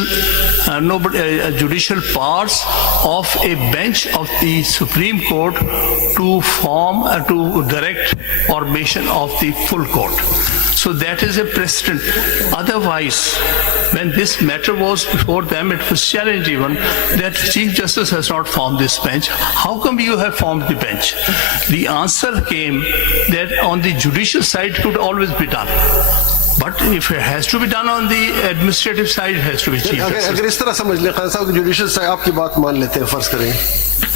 powers of a bench of the Supreme Court to direct formation of the full court. So that is a precedent. Otherwise, when this matter was before them, it was challenged even that Chief Justice has not formed this bench. How come you have formed the bench? The answer came that on the judicial side it could always be done. But if it has to be done on the administrative side, it has to be Chief Justice. अगर इस तरह समझ लें खान साहब judicial साहब आपकी बात मान लेते हैं, फर्ज करें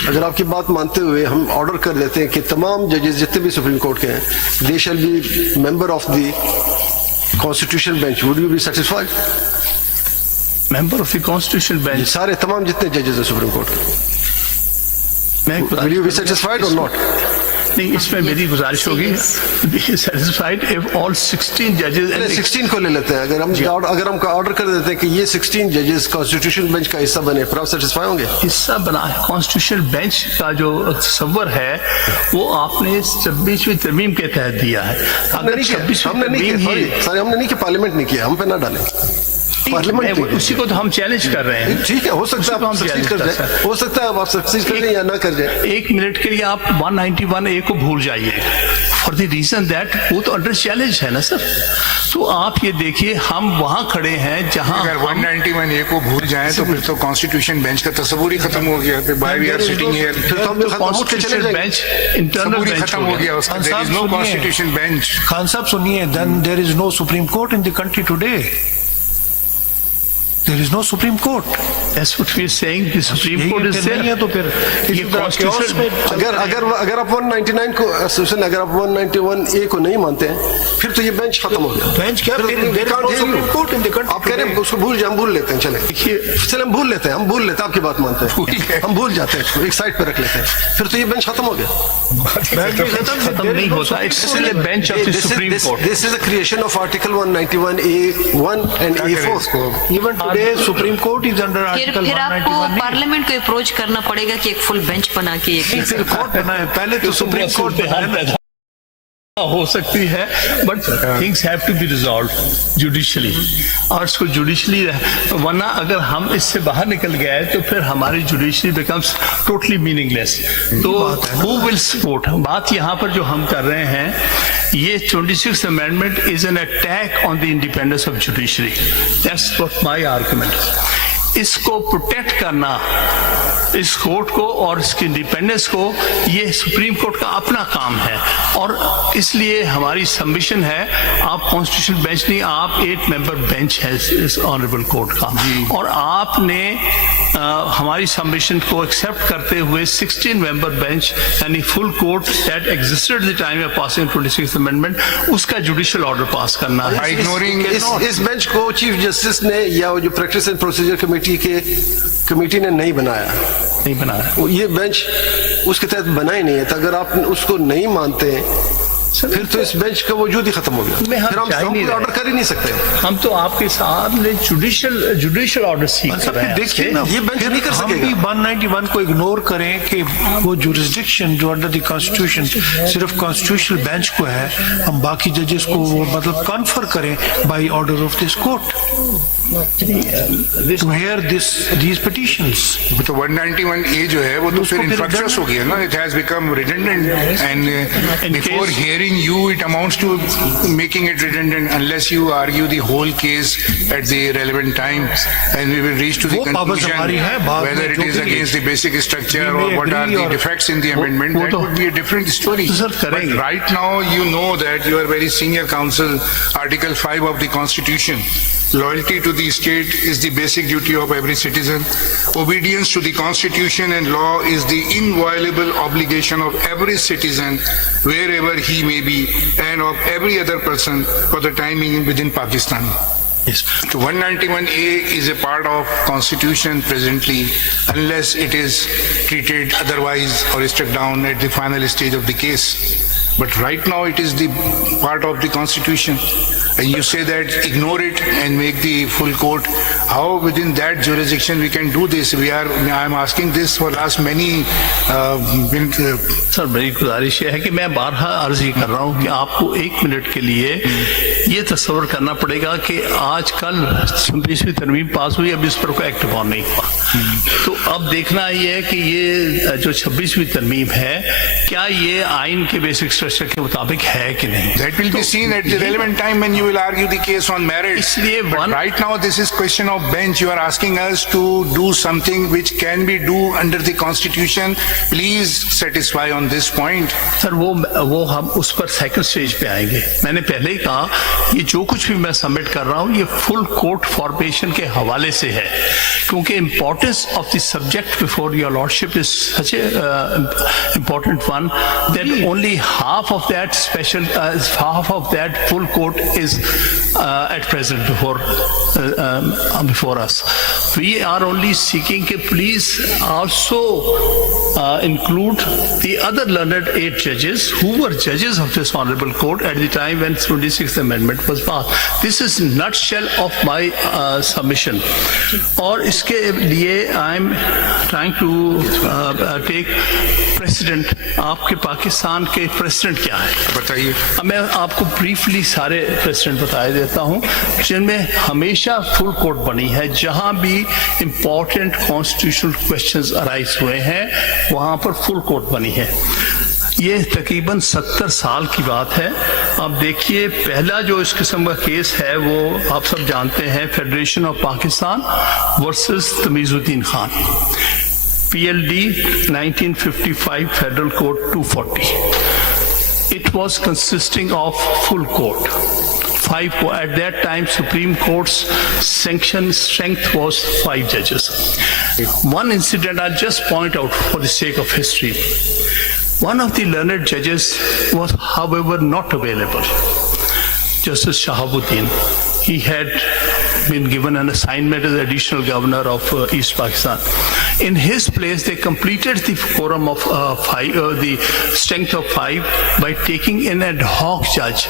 अगर आपकी बात मानते हुए हम ऑर्डर कर देते हैं कि तमाम जजेस जितने भी सुप्रीम कोर्ट के हैं, they shall be member of the constitutional bench, would you be satisfied? Member of the constitutional bench, सारे तमाम जितने जजेस हैं सुप्रीम कोर्ट के, विल यू बी सेटिस्फाइड और नॉट? नहीं, इसमें मेरी गुजारिश होगी सेटिस्फाइड इफ ऑल 16 जजेस 16 को ले लेते हैं। अगर हम ऑर्डर कर देते हैं कि ये 16 जजेस कॉन्स्टिट्यूशनल बेंच का हिस्सा बने, फिर आप सेटिस्फाई होंगे? हिस्सा बना है कॉन्स्टिट्यूशनल बेंच का जो तस्वर है वो आपने 26वीं तरमीम के तहत दिया है। हमने नहीं किया, पार्लियामेंट नहीं किया, हम पे ना डालें। पार्लियामेंट उसी को तो हम चैलेंज कर रहे हैं। ठीक है, हो सकता है आप सक्सीड कर जाए, हो सकता है आप सक्सीड कर जाए या ना कर जाए। एक मिनट के लिए आप 191A को भूल जाइए, फॉर द रीजन दैट वो तो अंडर चैलेंज है ना सर। तो आप ये देखिए हम वहाँ खड़े हैं जहाँ अगर 191A को भूल जाए तो फिर तो कॉन्स्टिट्यूशन बेंच का तस्वुर ही खत्म हो गया। Why we are sitting here? Constitution bench internal bench खत्म हो गया उसका। There is no constitution bench. Khan साहब सुनिए, then there is no Supreme Court in the country today. There is no Supreme Court. That's what we are saying. The Supreme Court is there. नहीं है तो फिर ये कॉन्स्टिट्यूशन अगर आप 199 को अगर आप 191A को नहीं मानते हैं, फिर तो ये बेंच खत्म हो गया। बेंच क्या? Supreme Court in the country. आप कह रहे हैं उसको भूल जाए, हम भूल लेते हैं। चले हम भूल लेते हैं, आपकी बात मानते हैं, हम भूल जाते हैं, इसको एक साइड पे रख लेते हैं, फिर तो ये बेंच खत्म हो गया। खत्म नहीं होता। It's still a bench of the Supreme Court. This is a creation of Article 191A1 and A4. Even today Supreme Court is under Article 191. फिर आपको पार्लियामेंट को अप्रोच करना पड़ेगा कि एक फुल बेंच बना के एक कोर्ट बनाए। पहले तो सुप्रीम कोर्ट हो सकती है, but things have to be resolve judicially, और इसको जुडिशली, वरना अगर हम इससे बाहर निकल गए तो फिर हमारी जुडिशरी बिकम्स टोटली मीनिंगलेस। तो हु विल सपोर्ट? बात यहाँ पर जो हम कर रहे हैं, ये 26th amendment is an attack on the independence of judiciary. That's what my argument. इसको प्रोटेक्ट करना, इस कोर्ट को और इसकी इंडिपेंडेंस को, ये सुप्रीम कोर्ट का अपना काम है, और इसलिए हमारी सबमिशन है, आप कॉन्स्टिट्यूशनल बेंच नहीं, आप 8 मेंबर बेंच है इस ऑनरेबल कोर्ट का, और आपने हमारी सबमिशन को एक्सेप्ट करते हुए 16 मेंबर बेंच यानी full court that existed at the time of passing 26th amendment, उसका जुडिशियल ऑर्डर पास करना है। इग्नोरिंग इस बेंच को चीफ जस्टिस ने या जो प्रैक्टिस एंड प्रोसीजर कमेटी ने नहीं बनाया। ये बेंच उसके तहत बना ही नहीं है। तो अगर आप उसको नहीं मानते फिर तो इस बेंच का वजूद ही खत्म हो गया। फिर हम ऑर्डर कर ही नहीं सकते। हम तो आपके सामने जुडिशियल ऑर्डर सीख रहे हैं। देखिए ना, ये बेंच नहीं कर सकेगा। 191 को इग्नोर करें कि वो जुरिस्डिक्शन जो अंडर द कॉन्स्टिट्यूशन सिर्फ कॉन्स्टिट्यूशनल बेंच को है, हम बाकी जजेस को वो मतलब कॉन्फर करें by order of this court to hear these petitions. तो 191A जो है वो तो फिर infructuous हो गया ना, it has become redundant, and before hearing you it amounts to making it redundant unless you argue the whole case at the relevant time, and we will reach to the conclusion whether it is against the basic structure or what are the defects in the amendment. That would be a different story. But right now you know that you are very senior counsel, Article 5 of the Constitution Loyalty to the state is the basic duty of every citizen. Obedience to the Constitution and law is the inviolable obligation of every citizen, wherever he may be, and of every other person for the time being within Pakistan. Yes. 191A is a part of Constitution presently, unless it is treated otherwise or struck down at the final stage of the case. But right now it is the part of the Constitution. And you say that ignore it and make the full court. How within that jurisdiction we can do this? I am asking this for last many sir मेरी गुजारिश ये है कि मैं बारहा अर्ज ये कर रहा हूँ कि आपको 1 मिनट के लिए ये तस्वर करना पड़ेगा कि आजकल 26वीं तरमीम पास हुई, अब इस पर कोई एक्ट ऑन नहीं हुआ। तो अब देखना ये है कि ये जो 26वीं तरमीम है क्या ये आइन के बेसिक स्ट्रक्चर के मुताबिक है कि नहीं। That will be seen at the relevant time when you will argue the case on merit. इसलिए But right now this is question of bench. You are asking us to do something which can be do under the Constitution. Please satisfy on this point. Sir वो हम उस पर second stage पे आएंगे। मैंने पहले ही कहा ये जो कुछ भी मैं सबमिट कर रहा हूँ ये फुल कोर्ट फॉर्मेशन के हवाले से है, क्योंकि importance of the subject before your lordship is such A important one that only half of that full court is at present before us. We are only seeking कि please also include the other learned 8 judges who were judges of this honorable court at the time when 26th amendment was passed. This is nutshell of my submission. और इसके लिए I am trying to take precedent. आपके पाकिस्तान के president क्या है बताइए। मैं आपको ब्रीफली सारे प्रेसिडेंट बताए देता हूं जिनमें हमेशा फुल कोर्ट बनी है। जहां भी इंपॉर्टेंट कॉन्स्टिट्यूशनल क्वेश्चंस अराइज हुए हैं वहां पर फुल कोर्ट बनी है। ये तकरीबन 70 साल की बात है। अब देखिए पहला जो इस किस्म का केस है वो आप सब जानते हैं, federation of Pakistan versus Tamizuddin Khan, PLD 1955 Federal Court 240. It was consisting of full court. At that time, Supreme Court's sanction strength was 5 judges. One incident I'll just point out for the sake of history. One of the learned judges was, however, not available. Justice Shahabuddin. He had been given an assignment as additional governor of East Pakistan. In his place, they completed the quorum of the strength of 5 by taking an ad hoc judge.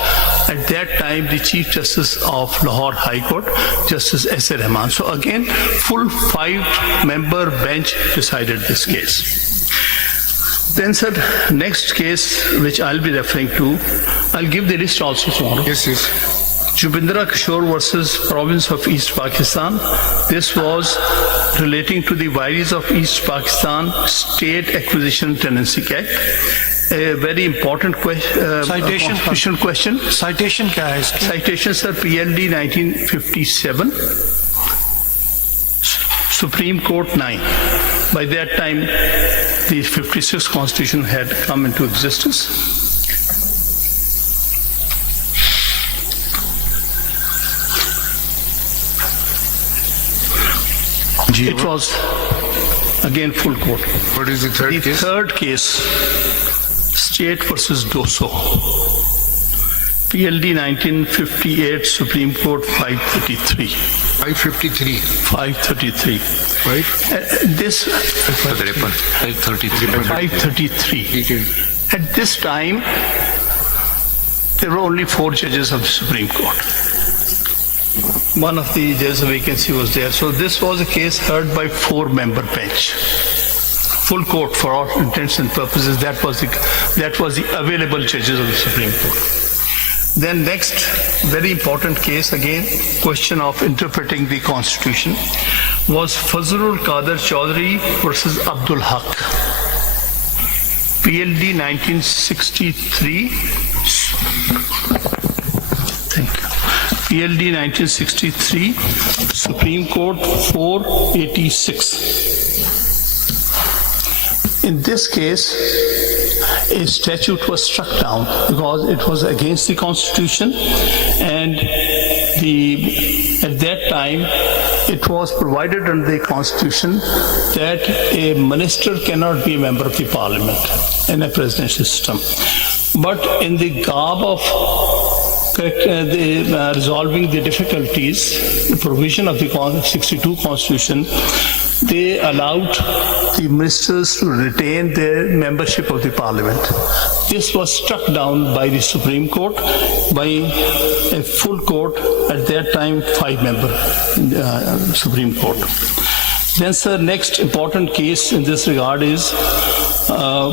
At that time, the Chief Justice of Lahore High Court, Justice S.A. Rahman. So again, full 5-member bench decided this case. Then, sir, next case which I'll be referring to, I'll give the list also tomorrow. Yes, yes. Jubindra Kishore versus Province of East Pakistan. This was relating to the Vices of East Pakistan State Acquisition Tenancy Act. A very important constitutional question. Citation क्या है इसकी? Citation, sir, PLD 1957. Supreme Court 9. By that time, the 56th Constitution had come into existence. It was again full court. What is the third case? The third case, State versus Doso. PLD 1958, Supreme Court 533. 553. 533. Right? This 533. At this time, there were only 4 judges of the Supreme Court. One of the judges of vacancy was there. So this was a case heard by 4-member bench. Full court for all intents and purposes. That was the available judges of the Supreme Court. Then next, very important case again, question of interpreting the Constitution, was Fazlul Qadir Chaudhary versus Abdul Haq. PLD 1963. Thank you. PLD 1963, Supreme Court 486. In this case, a statute was struck down because it was against the Constitution, and at that time, it was provided under the Constitution that a minister cannot be a member of the Parliament in a presidential system. But in the garb of resolving the difficulties, the provision of the 62 Constitution, they allowed the ministers to retain their membership of the Parliament. This was struck down by the Supreme Court, by a full court, at that time 5-member Supreme Court. Then, sir, next important case in this regard is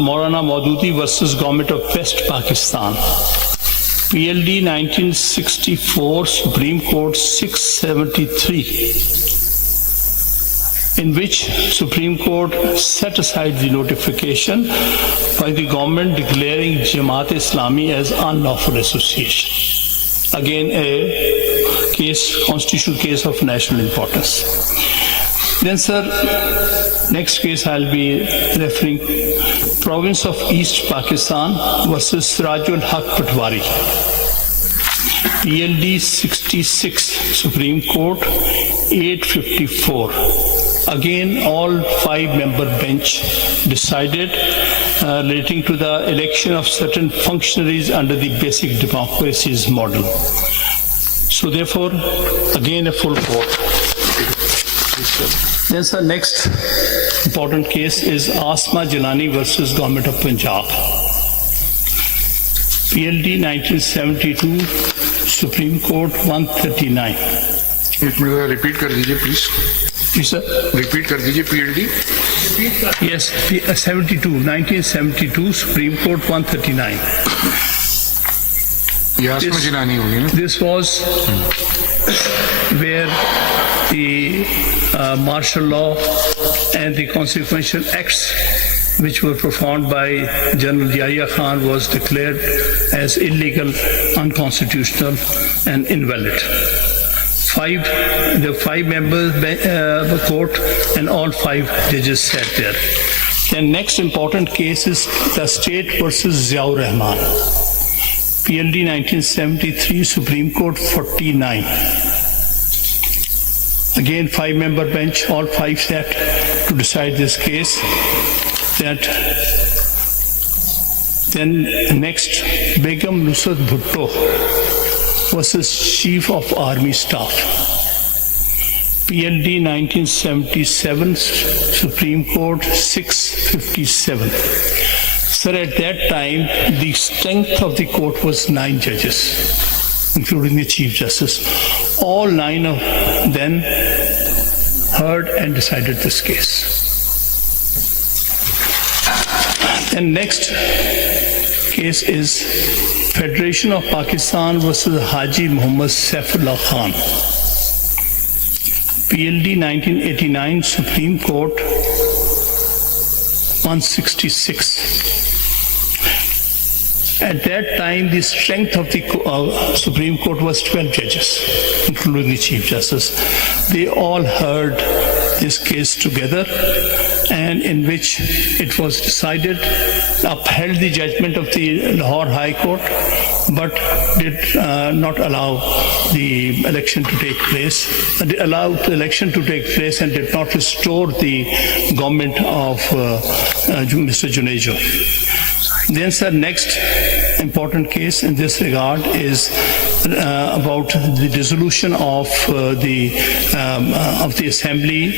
Maulana Maududi versus Government of West Pakistan. PLD 1964, Supreme Court 673, in which Supreme Court set aside the notification by the government declaring Jamaat Islami as unlawful association. Again, a case, constitutional case of national importance. Then, sir, next case I'll be referring, Province of East Pakistan versus Sirajul Haq Patwari. PLD 66, Supreme Court 854. Again, all 5-member bench decided relating to the election of certain functionaries under the basic democracies model. So therefore, again a full court. Then the next important case is Asma Jalani versus Government of Punjab. PLD 1972, Supreme Court 139. एक minute repeat कर दीजिए please. Ji sir. Repeat कर दीजिए PLD. Yes, 1972, Supreme Court 139. यास्मा Jilani होगी ना. This was where the martial law and the consequential acts which were performed by General Yahya Khan was declared as illegal, unconstitutional and invalid. The 5-member court and all 5 judges sat there. The next important case is the state versus Ziaur Rahman. PLD 1973, Supreme Court 49. Again, 5-member bench, all 5 sat to decide this case. Then next, Begum Nusrat Bhutto versus Chief of Army Staff. PLD 1977, Supreme Court 657. Sir, at that time, the strength of the court was 9 judges, including the Chief Justice. All 9 of them heard and decided this case. And next case is Federation of Pakistan versus Haji Muhammad Saifullah Khan. PLD 1989, Supreme Court 166. At that time, the strength of the Supreme Court was 12 judges, including the Chief Justice. They all heard this case together, and in which it was decided, upheld the judgment of the Lahore High Court, but did not allow the election to take place, allowed the election to take place and did not restore the government of Mr. Junejo. Then, sir, next important case in this regard is about the dissolution of the assembly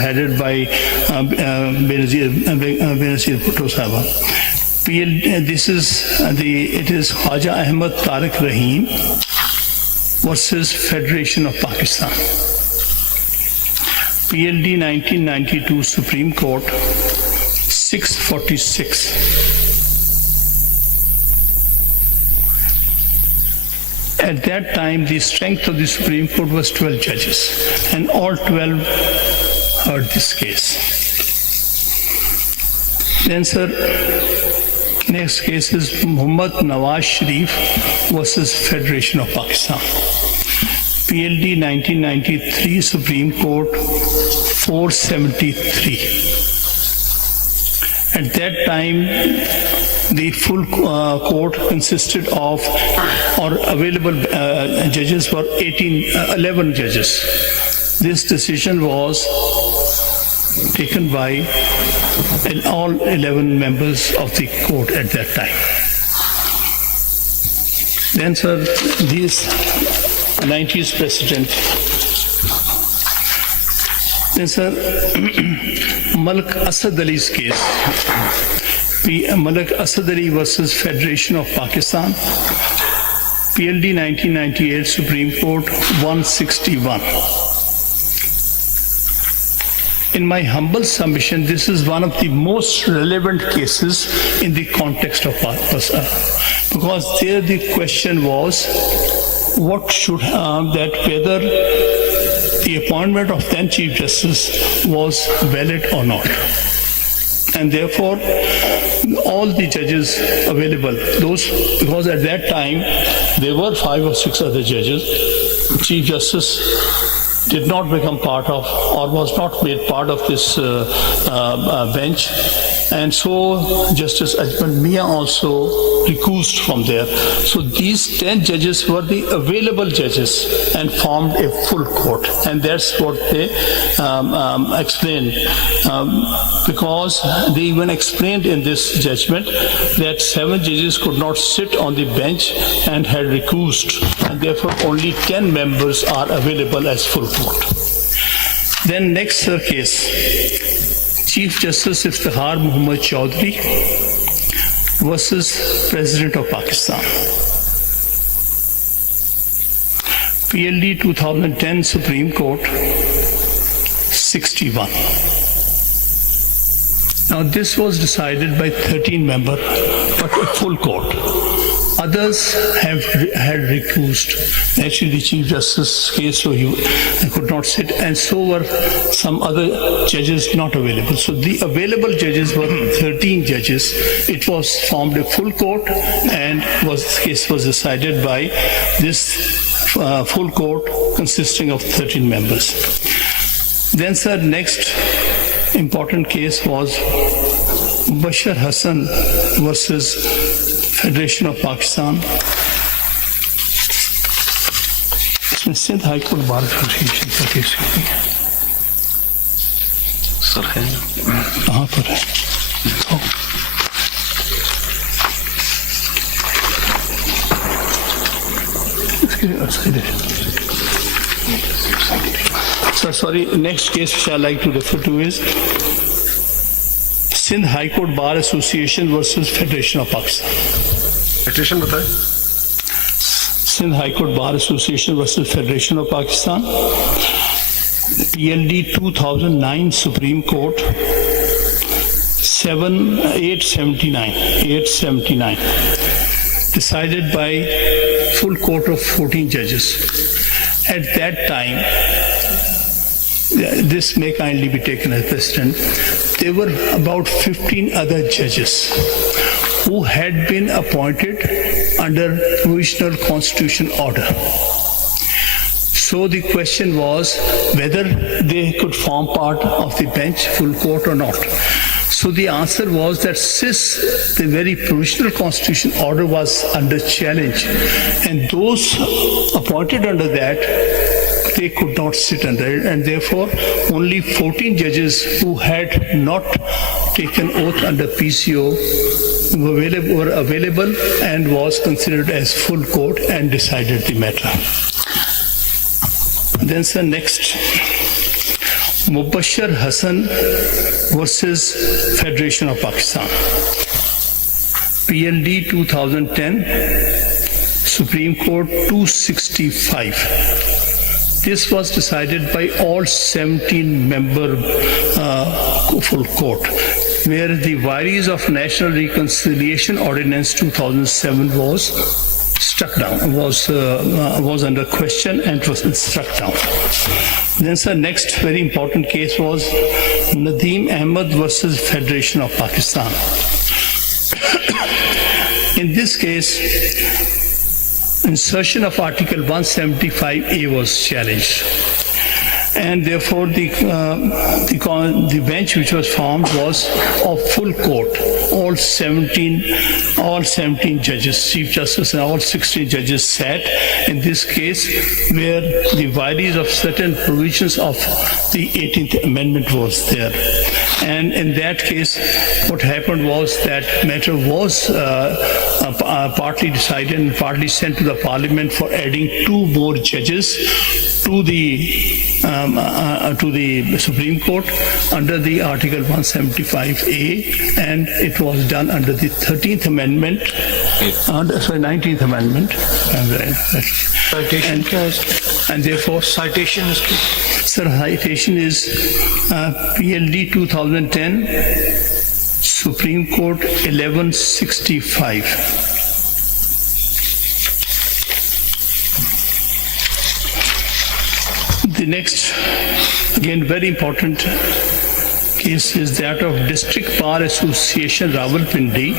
headed by Benazir Bhutto Sahaba. It is Khwaja Ahmad Tariq Rahim versus Federation of Pakistan. PLD 1992, Supreme Court 646. At that time, the strength of the Supreme Court was 12 judges, and all 12 heard this case. Then, sir, next case is Muhammad Nawaz Sharif versus Federation of Pakistan. PLD 1993, Supreme Court 473. At that time, the full court consisted of, or available judges were 11 judges. This decision was taken by all 11 members of the court at that time. Then, sir, this 90s precedent. Then, sir, Malik Asad Ali's case. Malik Asad Ali versus Federation of Pakistan. PLD 1998, Supreme Court 161. In my humble submission, this is one of the most relevant cases in the context of Pakistan, because there the question was what should that whether the appointment of then Chief Justice was valid or not, and therefore all the judges available, those, because at that time there were 5 or 6 other judges, Chief Justice did not become part of, or was not made part of this bench, and so Justice Ajmal Mia also recused from there. So these 10 judges were the available judges and formed a full court, and that's what they explained, because they even explained in this judgment that 7 judges could not sit on the bench and had recused, and therefore only 10 members are available as full court. Then next case, Chief Justice Iftikhar Muhammad Chaudhry versus President of Pakistan. PLD 2010, Supreme Court 61. Now this was decided by 13-member, but a full court. Others had recused. Actually, the Chief Justice's case, so he could not sit, and so were some other judges not available. So the available judges were 13 judges. It was formed a full court, and case was decided by this full court consisting of 13 members. Then, sir, next important case was Bashar Hassan versus Federation of Pakistan. इसमें Sindh high court bar association का case है sir, है कहाँ पर है? Sir, sorry, next case which I like to refer to is Sindh High Court Bar Association versus Federation of Pakistan. Petition बताए. Sindh High Court Bar Association versus Federation of Pakistan. PLD 2009 Supreme Court 879. Decided by full court of 14 judges. At that time, this may kindly be taken as precedent, there were about 15 other judges who had been appointed under provisional constitutional order. So the question was whether they could form part of the bench, full court or not. So the answer was that since the very provisional constitutional order was under challenge, and those appointed under that, they could not sit under it, and therefore only 14 judges who had not taken oath under PCO were available and was considered as full court and decided the matter. Then, sir, next, Mubashir Hassan versus Federation of Pakistan. PLD 2010, Supreme Court 265. This was decided by all 17-member full court, where the Vires of National Reconciliation Ordinance 2007 was struck down, was under question and was struck down. Then, sir, next very important case was Nadeem Ahmed versus Federation of Pakistan. In this case, insertion of Article 175A was challenged. and therefore the bench which was formed was of full court. All 17 judges, Chief Justice and all 16 judges sat in this case, where the violations of certain provisions of the 18th Amendment was there. And in that case, what happened was that matter was partly decided and partly sent to the Parliament for adding 2 more judges to the Supreme Court under the Article 175A, and it was done under the 13th Amendment, 19th Amendment. Citation And therefore, citation is citation is PLD 2010, Supreme Court 1165. The next, again, very important case is that of District Bar Association Rawalpindi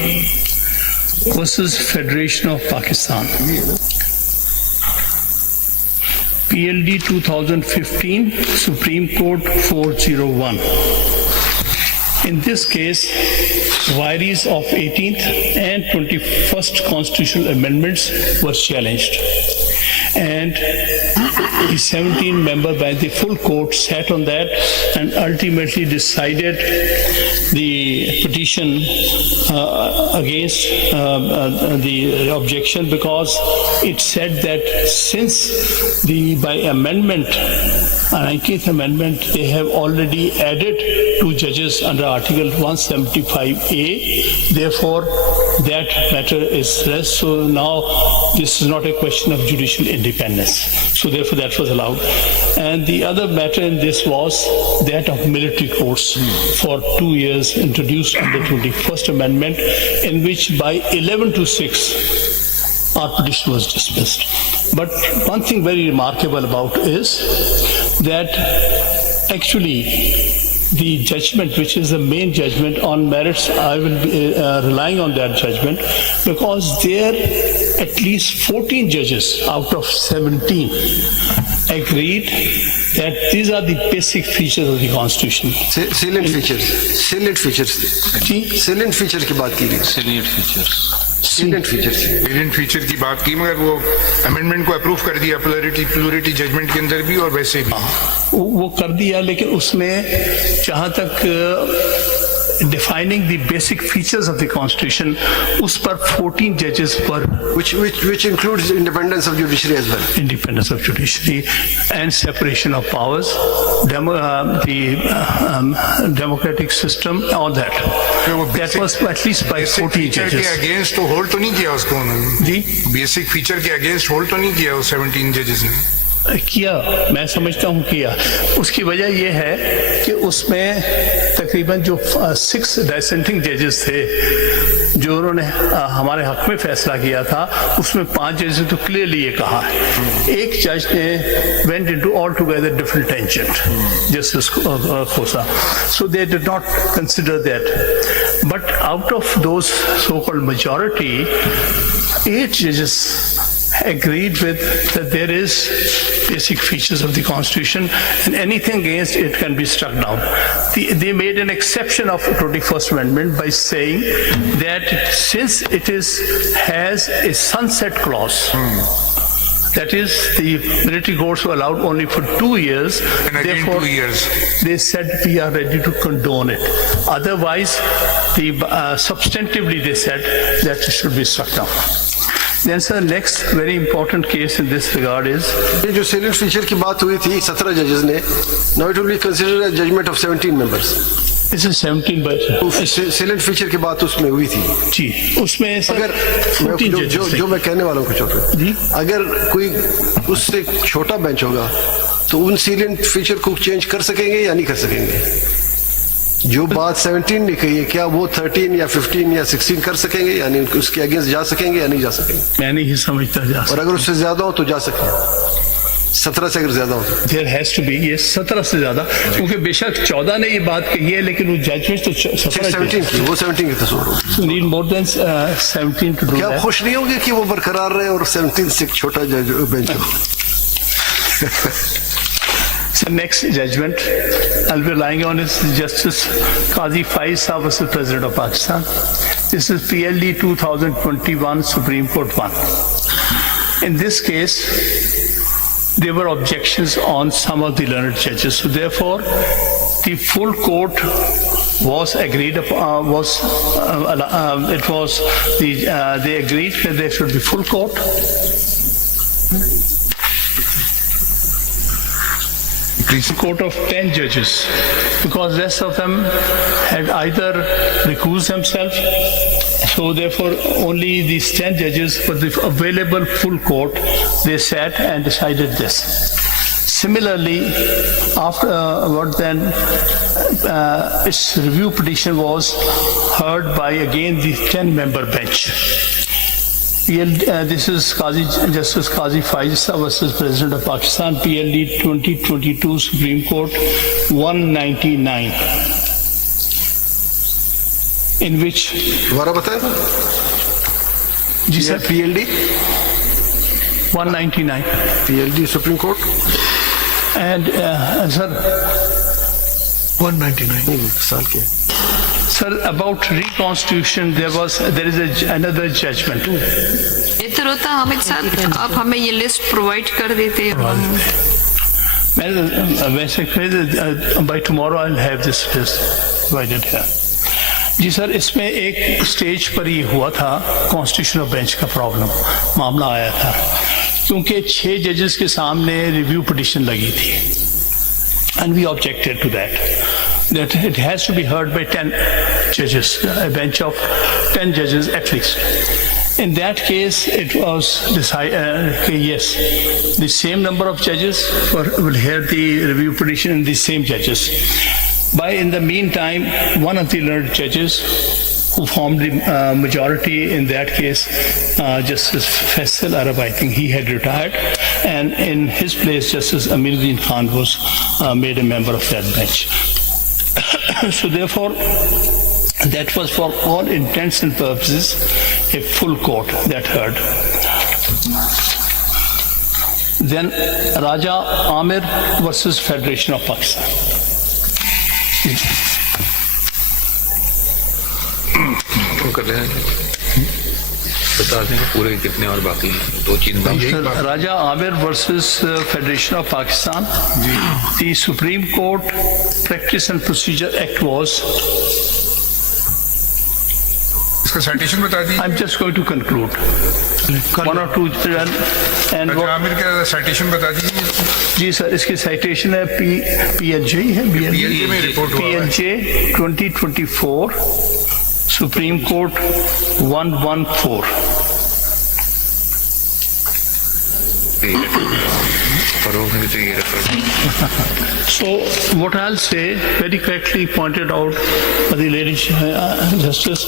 versus Federation of Pakistan. PLD 2015, Supreme Court 401. In this case, violations of 18th and 21st constitutional amendments were challenged. And the 17-member by the full court sat on that and ultimately decided the petition against the objection, because it said that since by amendment, 19th Amendment, they have already added 2 judges under Article 175A. Therefore, that matter is rest. So now this is not a question of judicial independence. So therefore, that was allowed. And the other matter in this was that of military courts for 2 years, introduced under 21st Amendment, in which by 11-6, our petition was dismissed. But one thing very remarkable about is that actually the judgment, which is the main judgment on merits, I will be relying on that judgment, because there at least 14 judges out of 17 agreed that these are the basic features of the Constitution. Salient features की बात की गई. Salient feature की बात की, मगर वो amendment को अप्रूव कर दिया प्लूरिटी जजमेंट के अंदर भी और वैसे भी वो कर दिया, लेकिन उसमें जहाँ तक defining the basic features of the Constitution, उस पर 14 judges were, which includes independence of judiciary as well. Independence of judiciary and separation of powers, the democratic system, all that. That was at least by 14 judges. के against तो hold तो नहीं किया उसको उन्होंने जी, basic feature के against hold तो नहीं किया 17 जजेस ने. किया, मैं समझता हूँ किया. उसकी वजह यह है कि उसमें तकरीबन जो 6 डिसेंटिंग जजेस थे जो उन्होंने हमारे हक में फैसला किया था, उसमें 5 जजेस ने तो क्लियरली ये कहा है. एक जज ने went into all together different tangent, justice Khosa, so they did not consider that. But out of those so called majority, 8 judges agreed with that there is basic features of the Constitution and anything against it can be struck down. They made an exception of 21st Amendment by saying that since it has a sunset clause, that is, the military courts were allowed only for 2 years. And again therefore, 2 years. They said we are ready to condone it. Otherwise, substantively they said that it should be struck down. Then, sir, next very important case in this regard is ये जो salient feature की बात हुई थी 17 judges ने, now it will be considered a judgment of 17 members. This is 17 by salient feature की बात उसमें हुई थी. जी, उसमें अगर जो मैं कहने वाला हूँ कुछ और, अगर कोई उससे छोटा बेंच होगा तो उन salient feature को चेंज कर सकेंगे या नहीं कर सकेंगे? जो बात 17 ने कही है, क्या वो 13 या 15 या 16 कर सकेंगे, यानी उसके अगेंस्ट जा सकेंगे या नहीं जा सकेंगे? मैं नहीं समझता जा सकता. और अगर उससे ज्यादा हो तो जा सकते हैं. 17 से अगर ज्यादा हो तो देयर हैज टू बी, ये 17 से ज्यादा, क्योंकि बेशक 14 ने ये बात कही है, लेकिन वो जजमेंट तो 17 की, वो 17 की तस्वीर होगी. So need more than 17 to do क्या that. खुश नहीं होंगे कि वो बरकरार रहे और 17 से एक छोटा बेंच हो? So next judgment I'll be relying on is Justice Qazi Faiz Saab versus President of Pakistan. This is PLD 2021 Supreme Court 1. In this case, there were objections on some of the learned judges. So therefore, the full court was agreed upon. They agreed that there should be full court. Court of 10 judges, because rest of them had either recused themselves, so therefore only these 10 judges for the available full court, they sat and decided this. Similarly, afterward then, its review petition was heard by again the 10-member bench. This is Justice Qazi Faiz versus President of Pakistan, PLD 2022 Supreme Court 199, in which दोबारा बताएं जी sir PLD 199 PLD Supreme Court and sir 199 साल के sir about reconstitution there is another judgment. बेहतर होता हामिद साहब आप हमें ये लिस्ट प्रोवाइड कर देते हैं वैसे by tomorrow I'll have this list provided here. जी सर, इसमें एक स्टेज पर ये हुआ था कॉन्स्टिट्यूशनल बेंच का प्रॉब्लम मामला आया था, क्योंकि 6 जजेस के सामने रिव्यू पिटिशन लगी थी and we objected to that it has to be heard by 10 judges, a bench of 10 judges at least. In that case, it was decided, yes, the same number of judges will hear the review petition and the same judges. In the meantime, one of the learned judges who formed the majority in that case, Justice Faisal Arab, I think he had retired, and in his place, Justice Imran Khan was made a member of that bench. So therefore, that was for all intents and purposes a full court that heard. Then Raja Amir versus Federation of Pakistan. कर रहे हैं बता दें पूरे कितने और बाकी हैं 2-3 Raja Amir versus Federation of Pakistan. The Supreme Court Practice and Procedure Act was. इसका साइटेशन बता दीजिए. I'm just going to conclude. One or two and राजा आमिर का साइटेशन बता दीजिए. जी सर, इसकी साइटेशन है PLJ है PLJ में रिपोर्ट हुआ है. PLJ 2024 Supreme Court 114. So what I'll say, very correctly pointed out by the lady Justice,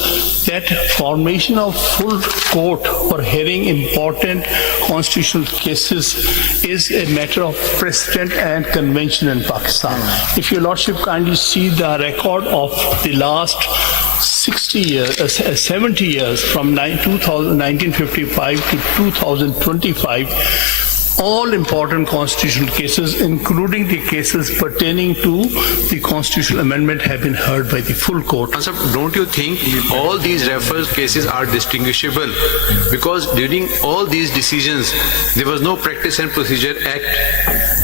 that formation of full court for hearing important constitutional cases is a matter of precedent and convention in Pakistan. If your Lordship kindly see the record of the last 70 years from 1955 to 2025, all important constitutional cases, including the cases pertaining to the constitutional amendment, have been heard by the full court. Sir, don't you think all these reference cases are distinguishable? Because during all these decisions, there was no Practice and Procedure Act,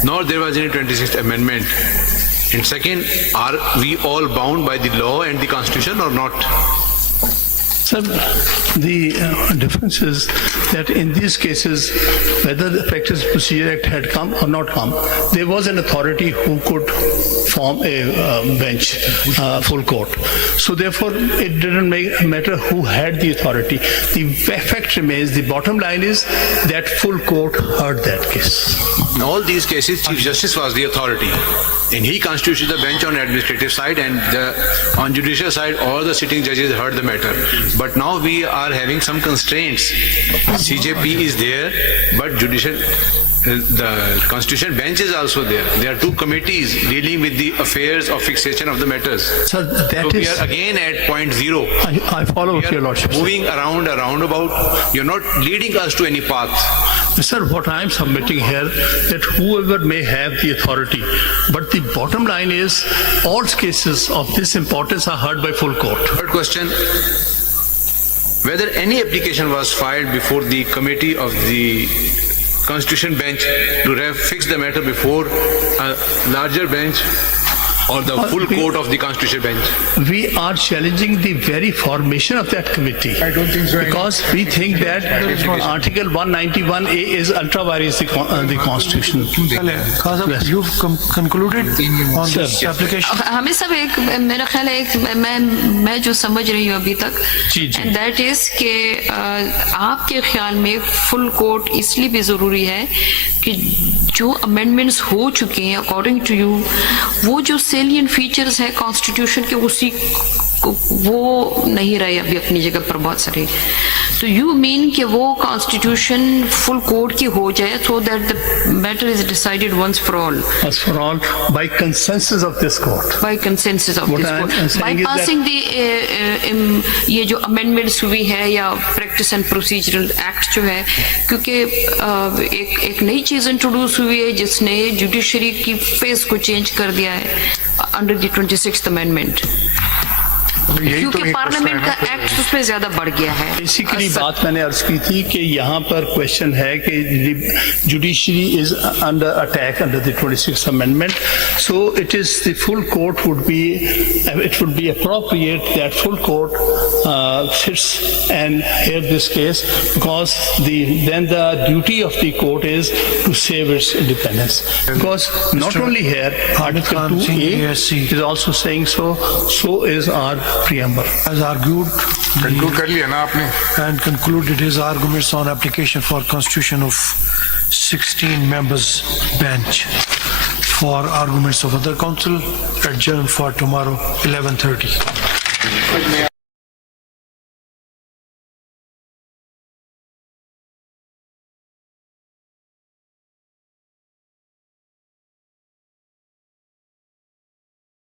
nor there was any 26th Amendment. And second, are we all bound by the law and the Constitution or not? Sir, the difference is that in these cases, whether the Practice and Procedure Act had come or not come, there was an authority who could form a bench, full court. So therefore, it didn't matter who had the authority. The fact remains, the bottom line is that full court heard that case. In all these cases, Chief Justice was the authority. And he constituted the bench on administrative side, and on judicial side, all the sitting judges heard the matter. But now we are having some constraints. CJP is there, but judicial the Constitution bench is also there. There are two committees dealing with the affairs of fixation of the matters. Sir, that So we is, are again at point zero. I follow We are your lordship. sir. moving around a roundabout. You're not leading us to any path. Sir, what I am submitting here, that whoever may have the authority, but the bottom line is, all cases of this importance are heard by full court. Third question, whether any application was filed before the committee of the Constitution bench to fix the matter before a larger bench or the full court of the Constitution bench? We are challenging the very formation of that committee. I don't think so. Because we think that Article 191A is ultra vires the Constitution. Khan, you've concluded on this application. हमें सब एक मेरा ख्याल है एक मैं जो समझ रही हूँ अभी तक जी, जी। एंड दैट इज कि आपके ख्याल में फुल कोर्ट इसलिए भी जरूरी है कि जो अमेंडमेंट्स हो चुके हैं अकॉर्डिंग टू यू वो जो सेलिएंट फीचर्स है कॉन्स्टिट्यूशन के उसी वो नहीं रहे अभी अपनी जगह पर बहुत सारे तो यू मीन कि वो कॉन्स्टिट्यूशन फुल कोर्ट की हो जाए so that the matter is decided once for all As for all, by consensus of this court. by consensus of What this I am court saying is that- bypassing the ये जो amendments हुई है या practice and procedural act जो है क्योंकि एक नई चीज इंट्रोड्यूस हुई है जिसने जुडिशरी की फेस को चेंज कर दिया है अंडर द 26th अमेंडमेंट क्योंकि पार्लियामेंट का एक्ट उसमें ज्यादा बढ़ गया है बेसिकली बात मैंने अर्ज की थी कि यहाँ पर क्वेश्चन है कि judiciary is under attack under the 26th amendment so it is the full court would be appropriate that full court sits and hear this case because then the duty of the court is to save its independence because not only here Article 2A is also saying so is our preamble. Has argued Conclude कर लिया ना आपने? and concluded his arguments on application for constitution of 16 members bench. For arguments of other counsel, adjourned for tomorrow 11:30.